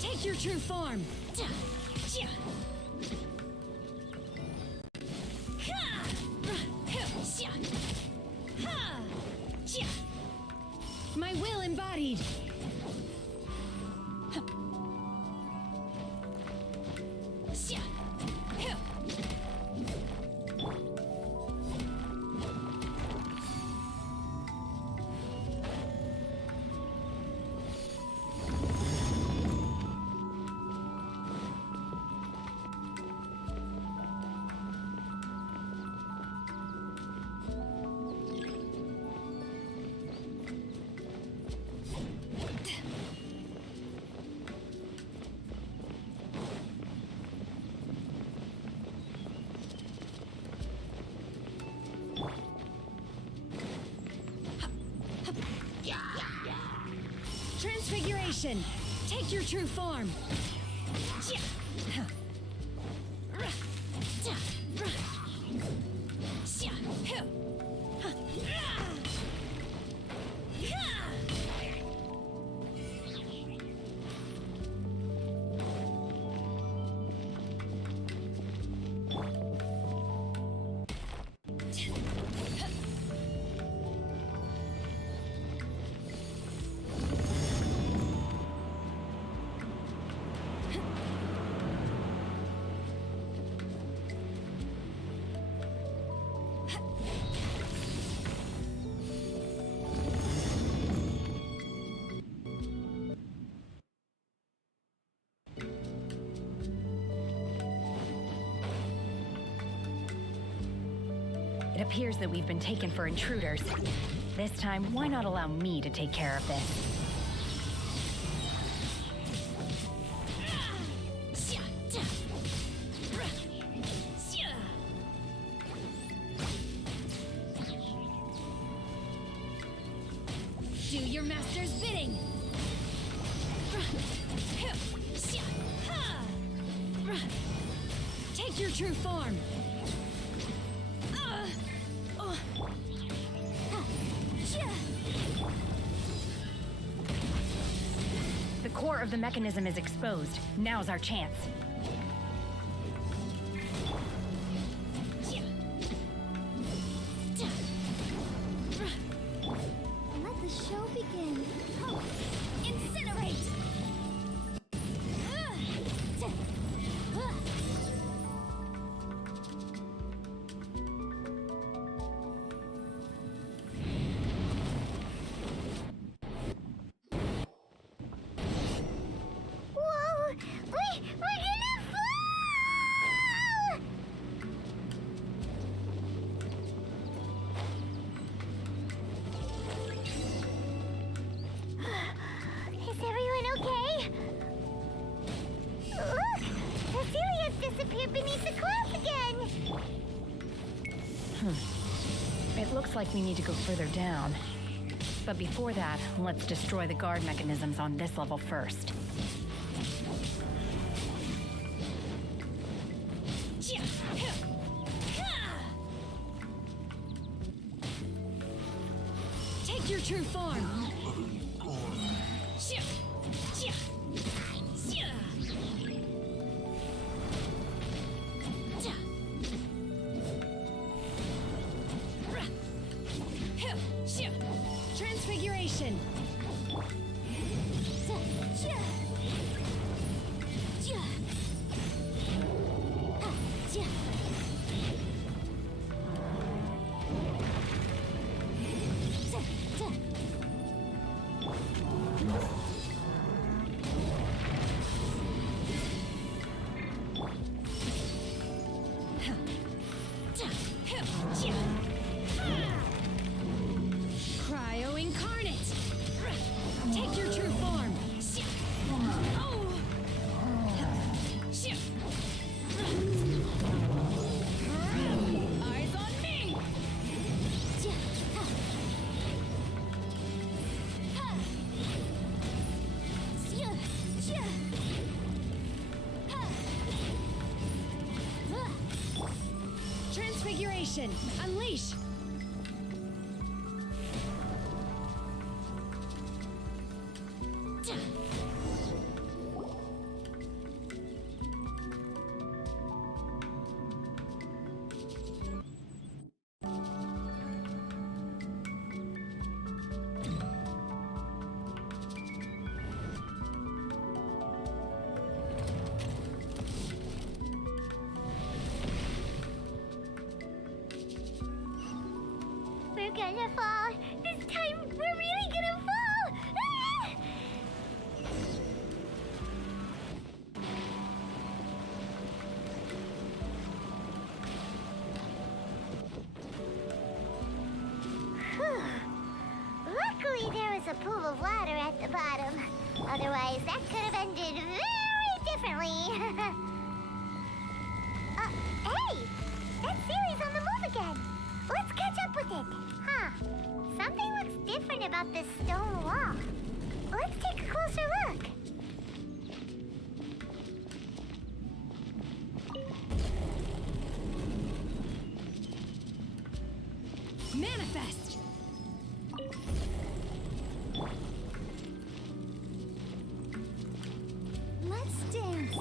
Take your true form! My will embodied! Transfiguration! Take your true form! It appears that we've been taken for intruders. This time, why not allow me to take care of this? Do your master's bidding! Take your true form! The core of the mechanism is exposed. Now's our chance. Let the show begin. Incinerate! It looks like we need to go further down. But before that, let's destroy the guard mechanisms on this level first. Take your true form. Transfiguration. Cryo incarnate. Take your true form. Eyes on me. Transfiguration. Unleash. We're gonna fall. This time, we're really gonna fall. Ah! Whew. Luckily, there was a pool of water at the bottom. Otherwise, that could have ended very differently. Hey! That series on the move again. Let's catch up with it. Huh. Something looks different about this stone wall. Let's take a closer look. Manifest. Let's dance.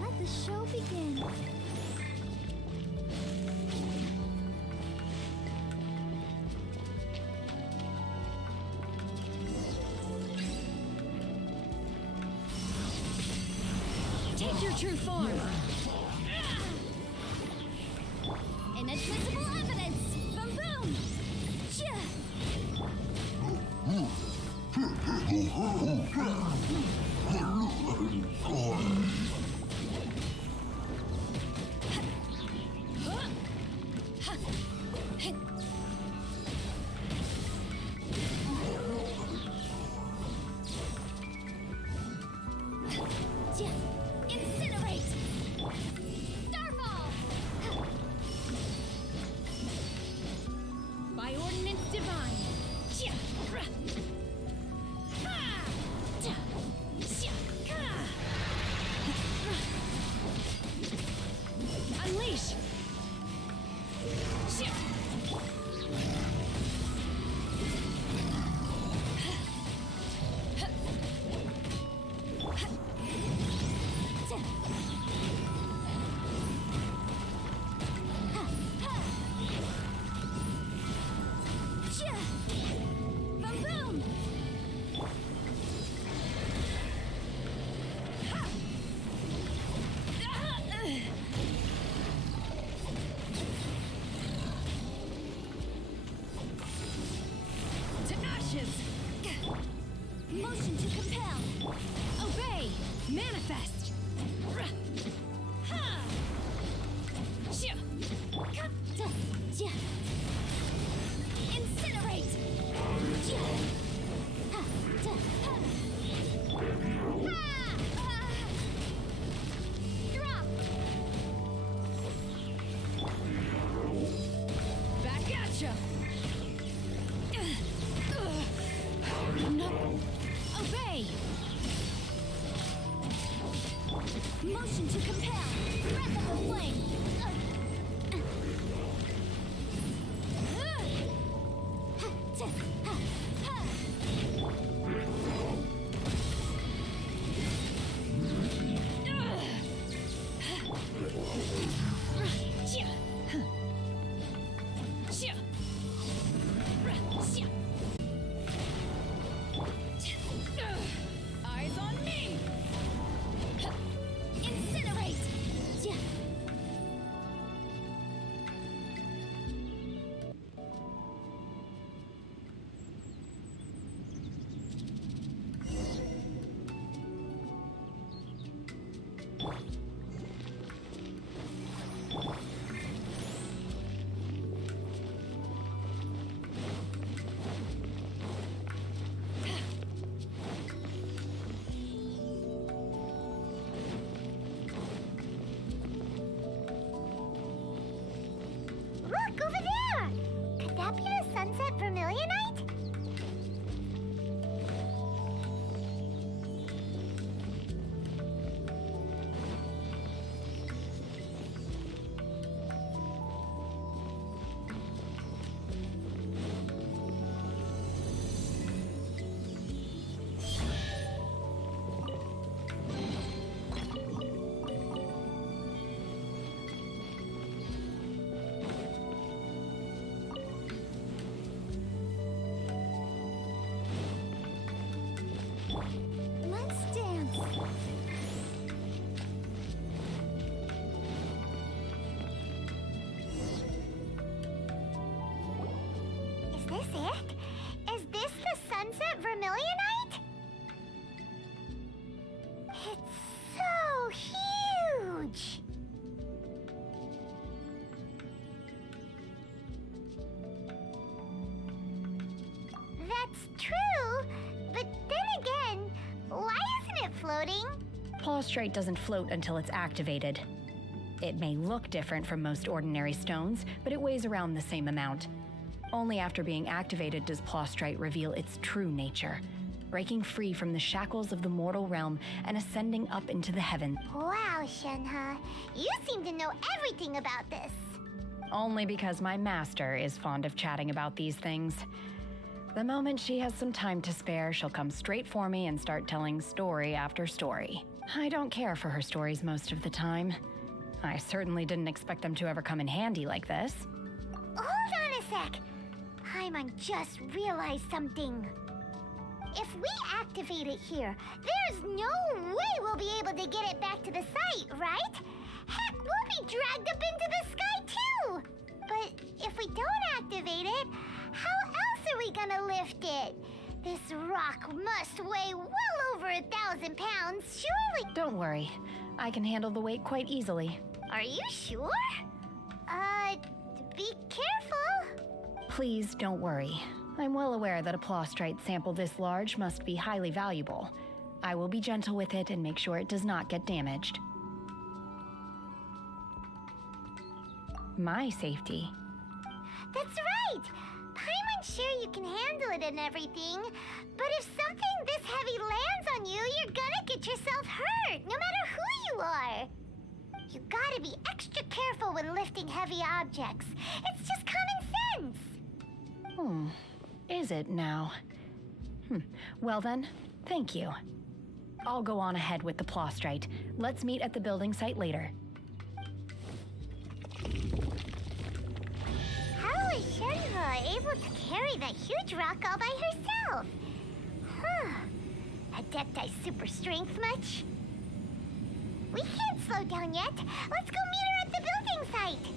Let the show begin. Take your true form. Inadmissible evidence! Boom boom! Incinerate! Starball! By ordinance divine! Unleash! Boom! Tenacious! Motion to compel! Obey! Manifest! Incinerate! Drop! Back at ya! Obey! Motion to compel! Breath of the flame! Eyes on me! Incinerate! Look, over there! Could that be the sunset vermilionite? Let's dance. Is this it? Is this the sunset vermilionite? It's so huge! That's true, but then again, why isn't it floating? Plaustrite doesn't float until it's activated. It may look different from most ordinary stones, but it weighs around the same amount. Only after being activated does Plaustrite reveal its true nature, breaking free from the shackles of the mortal realm and ascending up into the heavens. Wow, Shenhe, you seem to know everything about this. Only because my master is fond of chatting about these things. The moment she has some time to spare, she'll come straight for me and start telling story after story. I don't care for her stories most of the time. I certainly didn't expect them to ever come in handy like this. Hold on a sec. Paimon just realized something. If we activate it here, there's no way we'll be able to get it back to the site, right? Heck, we'll be dragged up into the sky too! But if we don't activate it, how else are we gonna lift it? This rock must weigh well over 1,000 pounds, surely. Don't worry. I can handle the weight quite easily. Are you sure? Be careful. Please don't worry. I'm well aware that a plaustrite sample this large must be highly valuable. I will be gentle with it and make sure it does not get damaged. My safety. That's right! Paimon's sure you can handle it and everything, but if something this heavy lands on you, you're gonna get yourself hurt, no matter who you are. You gotta be extra careful when lifting heavy objects. It's just common sense. Is it now? Well then, thank you. I'll go on ahead with the Plostrite. Let's meet at the building site later. How was Shenhe able to carry that huge rock all by herself? Adepti super strength much? We can't slow down yet. Let's go meet her at the building site.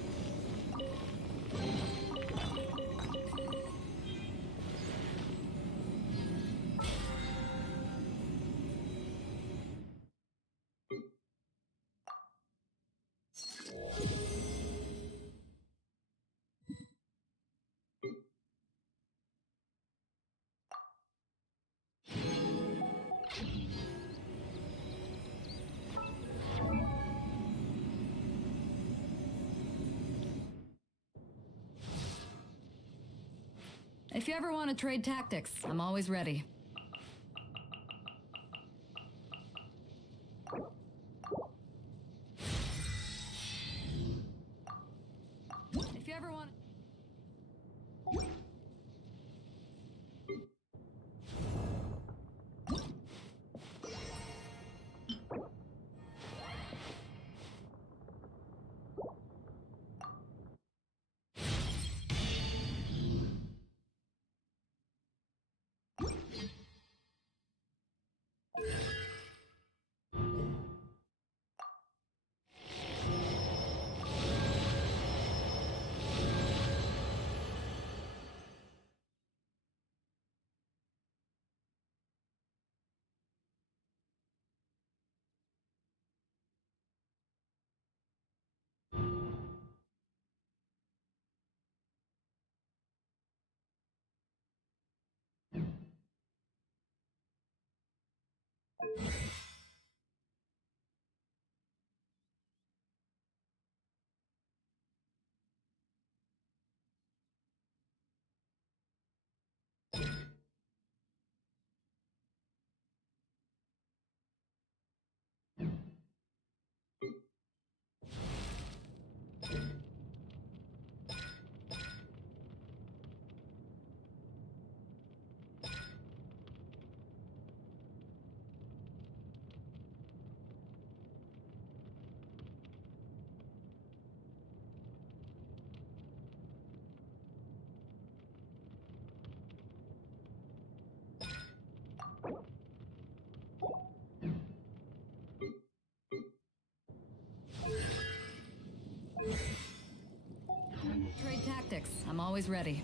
If you ever want to trade tactics, I'm always ready. If you ever want... Trade tactics, I'm always ready.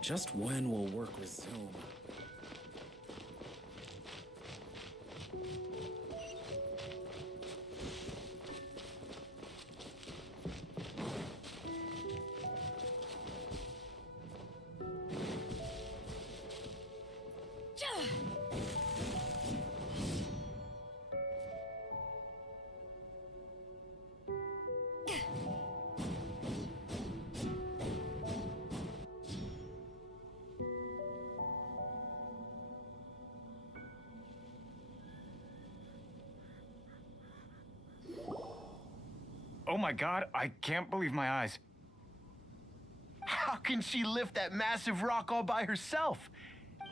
Just when will work resume? Oh my god, I can't believe my eyes. How can she lift that massive rock all by herself?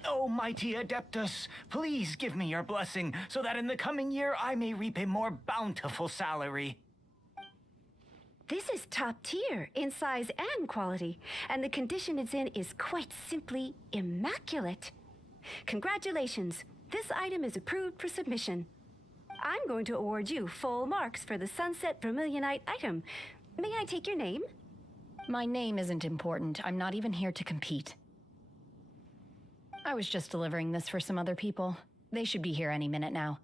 Oh, mighty Adeptus, please give me your blessing so that in the coming year I may reap a more bountiful salary. This is top tier in size and quality, and the condition it's in is quite simply immaculate. Congratulations, this item is approved for submission. I'm going to award you full marks for the Sunset Vermilionite item. May I take your name? My name isn't important. I'm not even here to compete. I was just delivering this for some other people. They should be here any minute now.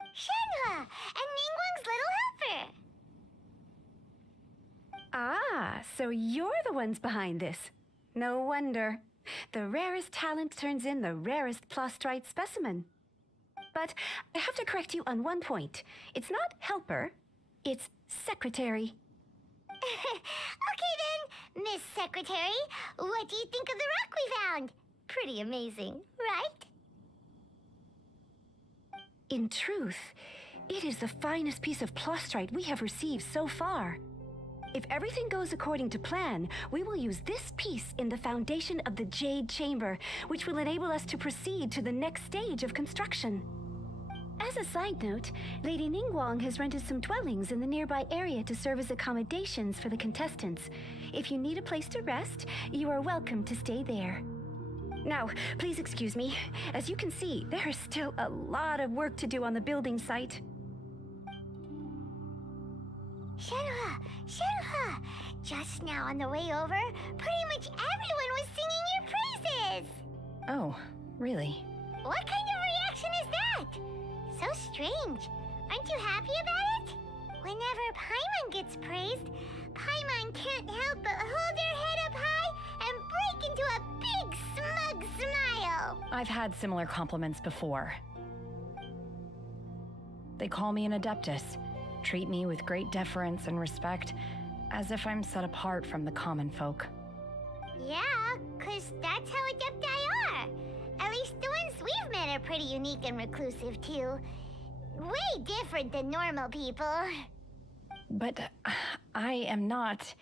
Shenhua, and Ningguang's little helper. Ah, so you're the ones behind this. No wonder. The rarest talent turns in the rarest plastrite specimen. But I have to correct you on one point. It's not helper, it's secretary. Okay then, Miss Secretary, what do you think of the rock we found? Pretty amazing, right? In truth, it is the finest piece of plastrite we have received so far. If everything goes according to plan, we will use this piece in the foundation of the Jade Chamber, which will enable us to proceed to the next stage of construction. As a side note, Lady Ningguang has rented some dwellings in the nearby area to serve as accommodations for the contestants. If you need a place to rest, you are welcome to stay there. Now, please excuse me. As you can see, there is still a lot of work to do on the building site. Shenhua, just now on the way over, pretty much everyone was singing your Oh, really? What kind of reaction is that? So strange. Aren't you happy about it? Whenever Paimon gets praised, Paimon can't help but hold her head up high and break into a big smug smile. I've had similar compliments before. They call me an adeptus, treat me with great deference and respect, as if I'm set apart from the common folk. Yeah, 'cause that's how Adepti are. At least the ones we've met are pretty unique and reclusive, too. Way different than normal people. But I am not...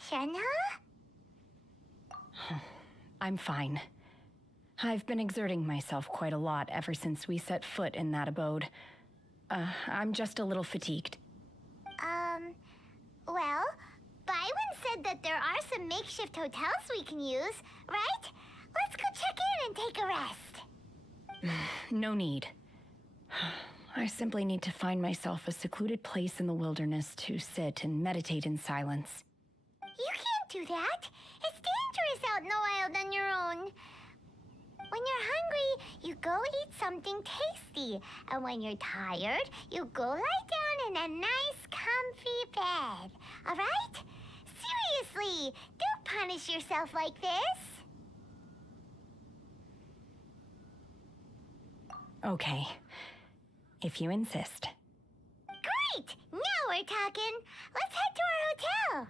Shanna? I'm fine. I've been exerting myself quite a lot ever since we set foot in that abode. I'm just a little fatigued. Well, Byron said that there are some makeshift hotels we can use, right? Let's go check in and take a rest. No need. I simply need to find myself a secluded place in the wilderness to sit and meditate in silence. You can't do that. It's dangerous out in the wild on your own. When you're hungry, you go eat something tasty. And when you're tired, you go lie down in a nice, comfy bed. All right? Seriously, don't punish yourself like this. Okay, if you insist. Great! Now we're talking. Let's head to our hotel.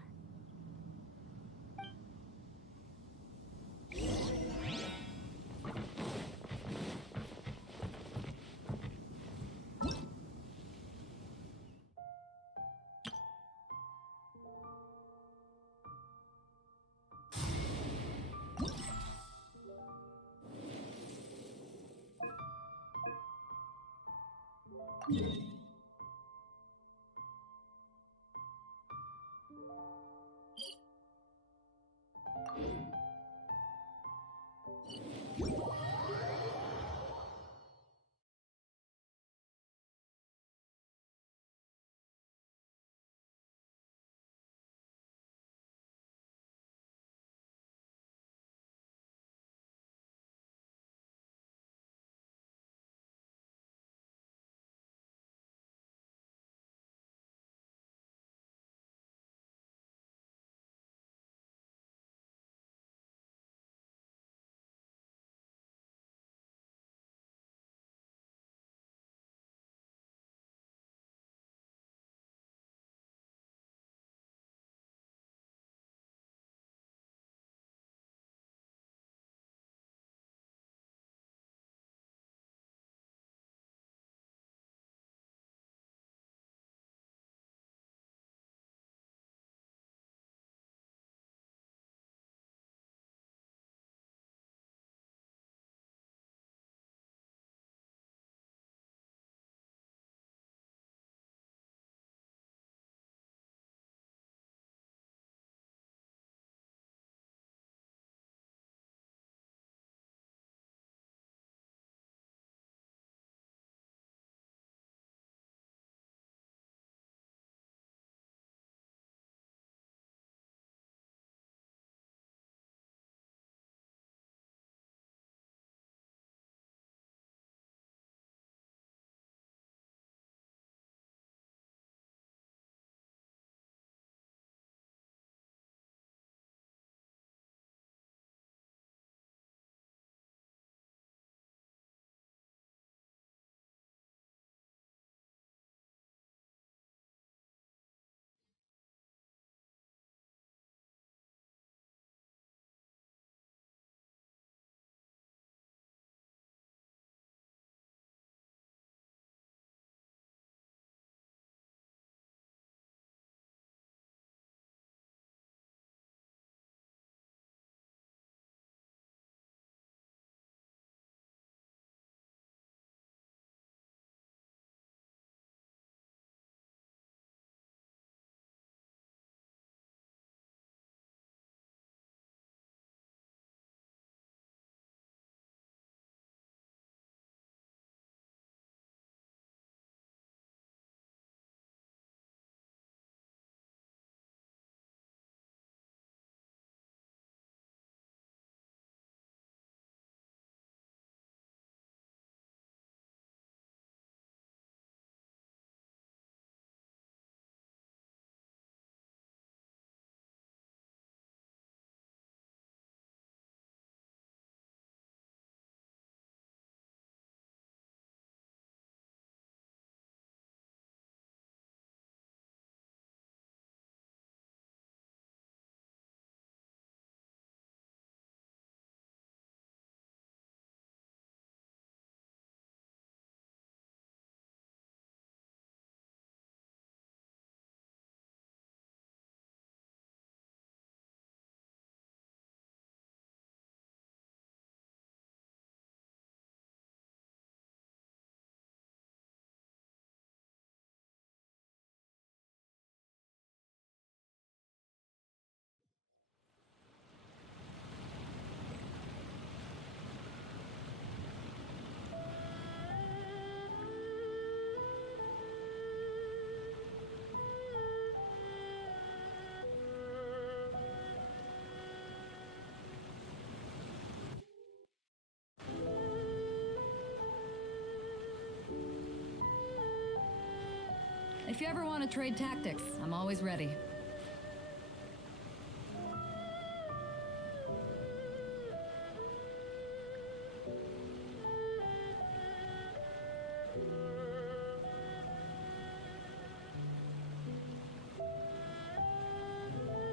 If you ever want to trade tactics, I'm always ready.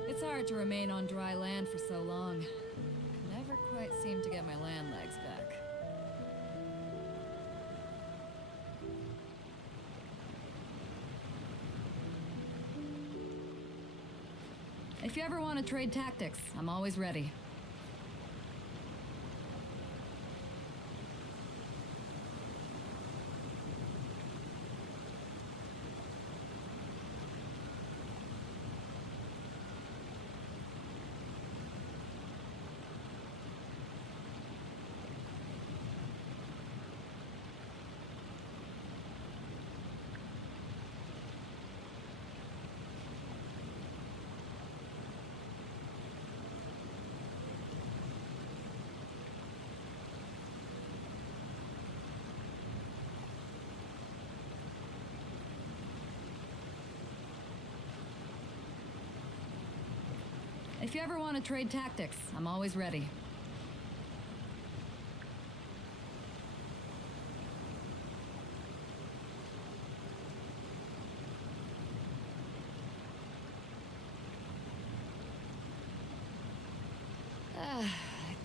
It's hard to remain on dry land for so long. Never quite seem to get my land legs back. If you ever want to trade tactics, I'm always ready. If you ever want to trade tactics, I'm always ready.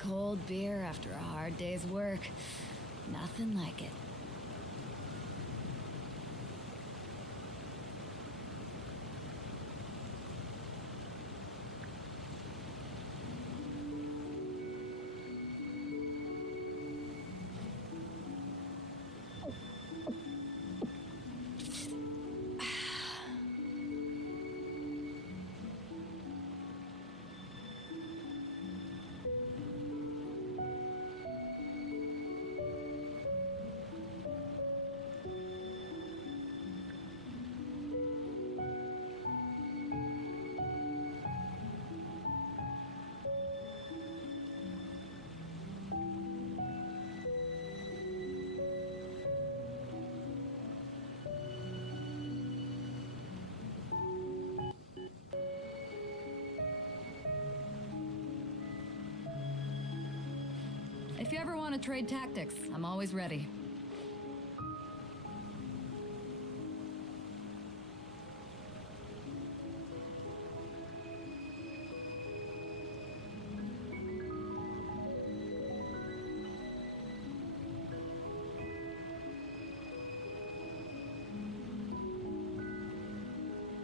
Cold beer after a hard day's work. Nothing like it. If you ever want to trade tactics, I'm always ready.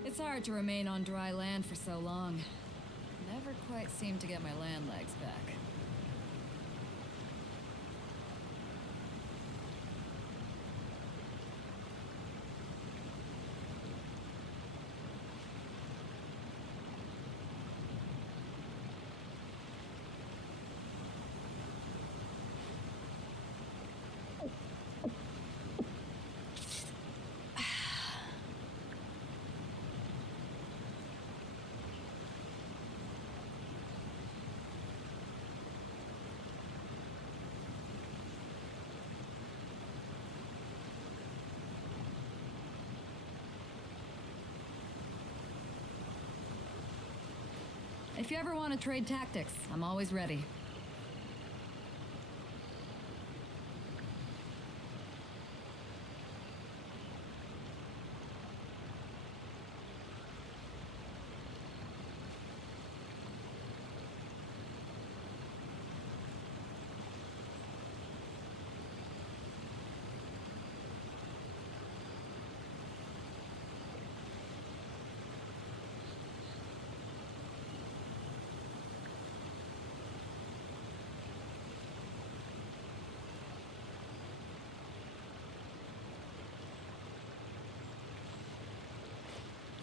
It's hard to remain on dry land for so long. Never quite seem to get my land legs back. If you ever want to trade tactics, I'm always ready.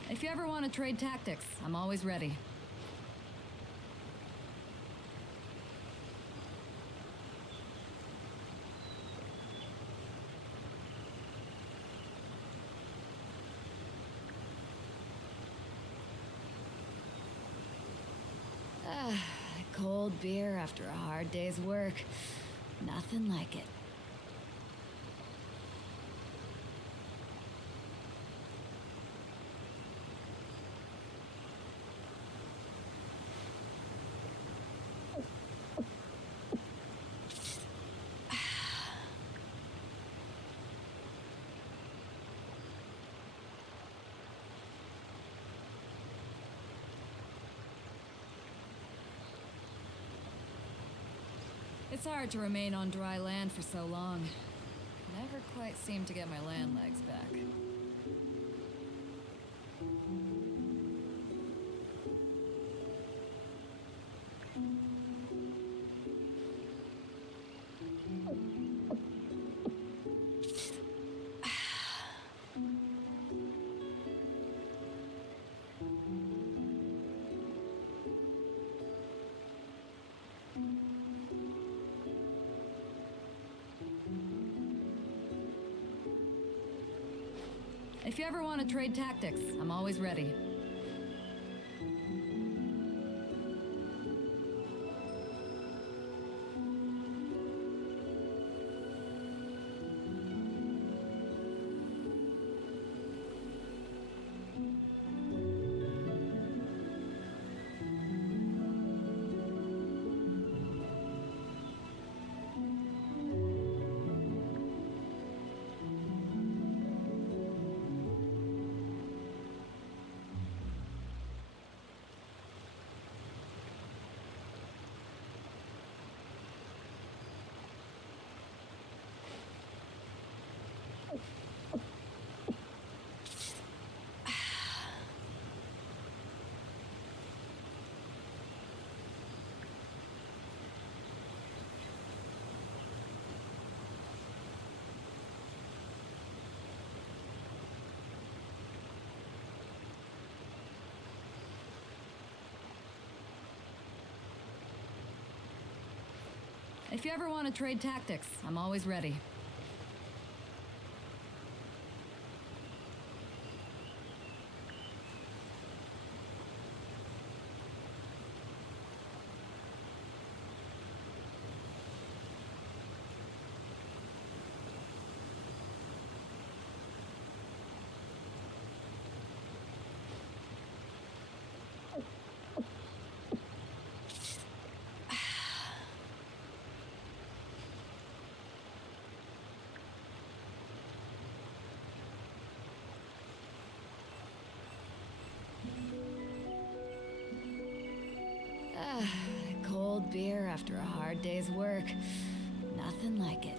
If you ever want to trade tactics, I'm always ready. Cold beer after a hard day's work. Nothing like it. It's hard to remain on dry land for so long. Never quite seem to get my land legs back. If you ever want to trade tactics, I'm always ready. If you ever want to trade tactics, I'm always ready. Cold beer after a hard day's work. Nothing like it.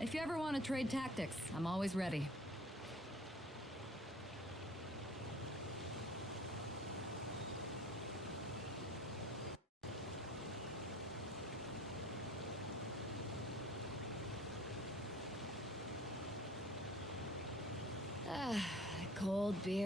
If you ever want to trade tactics, I'm always ready. Cold beer.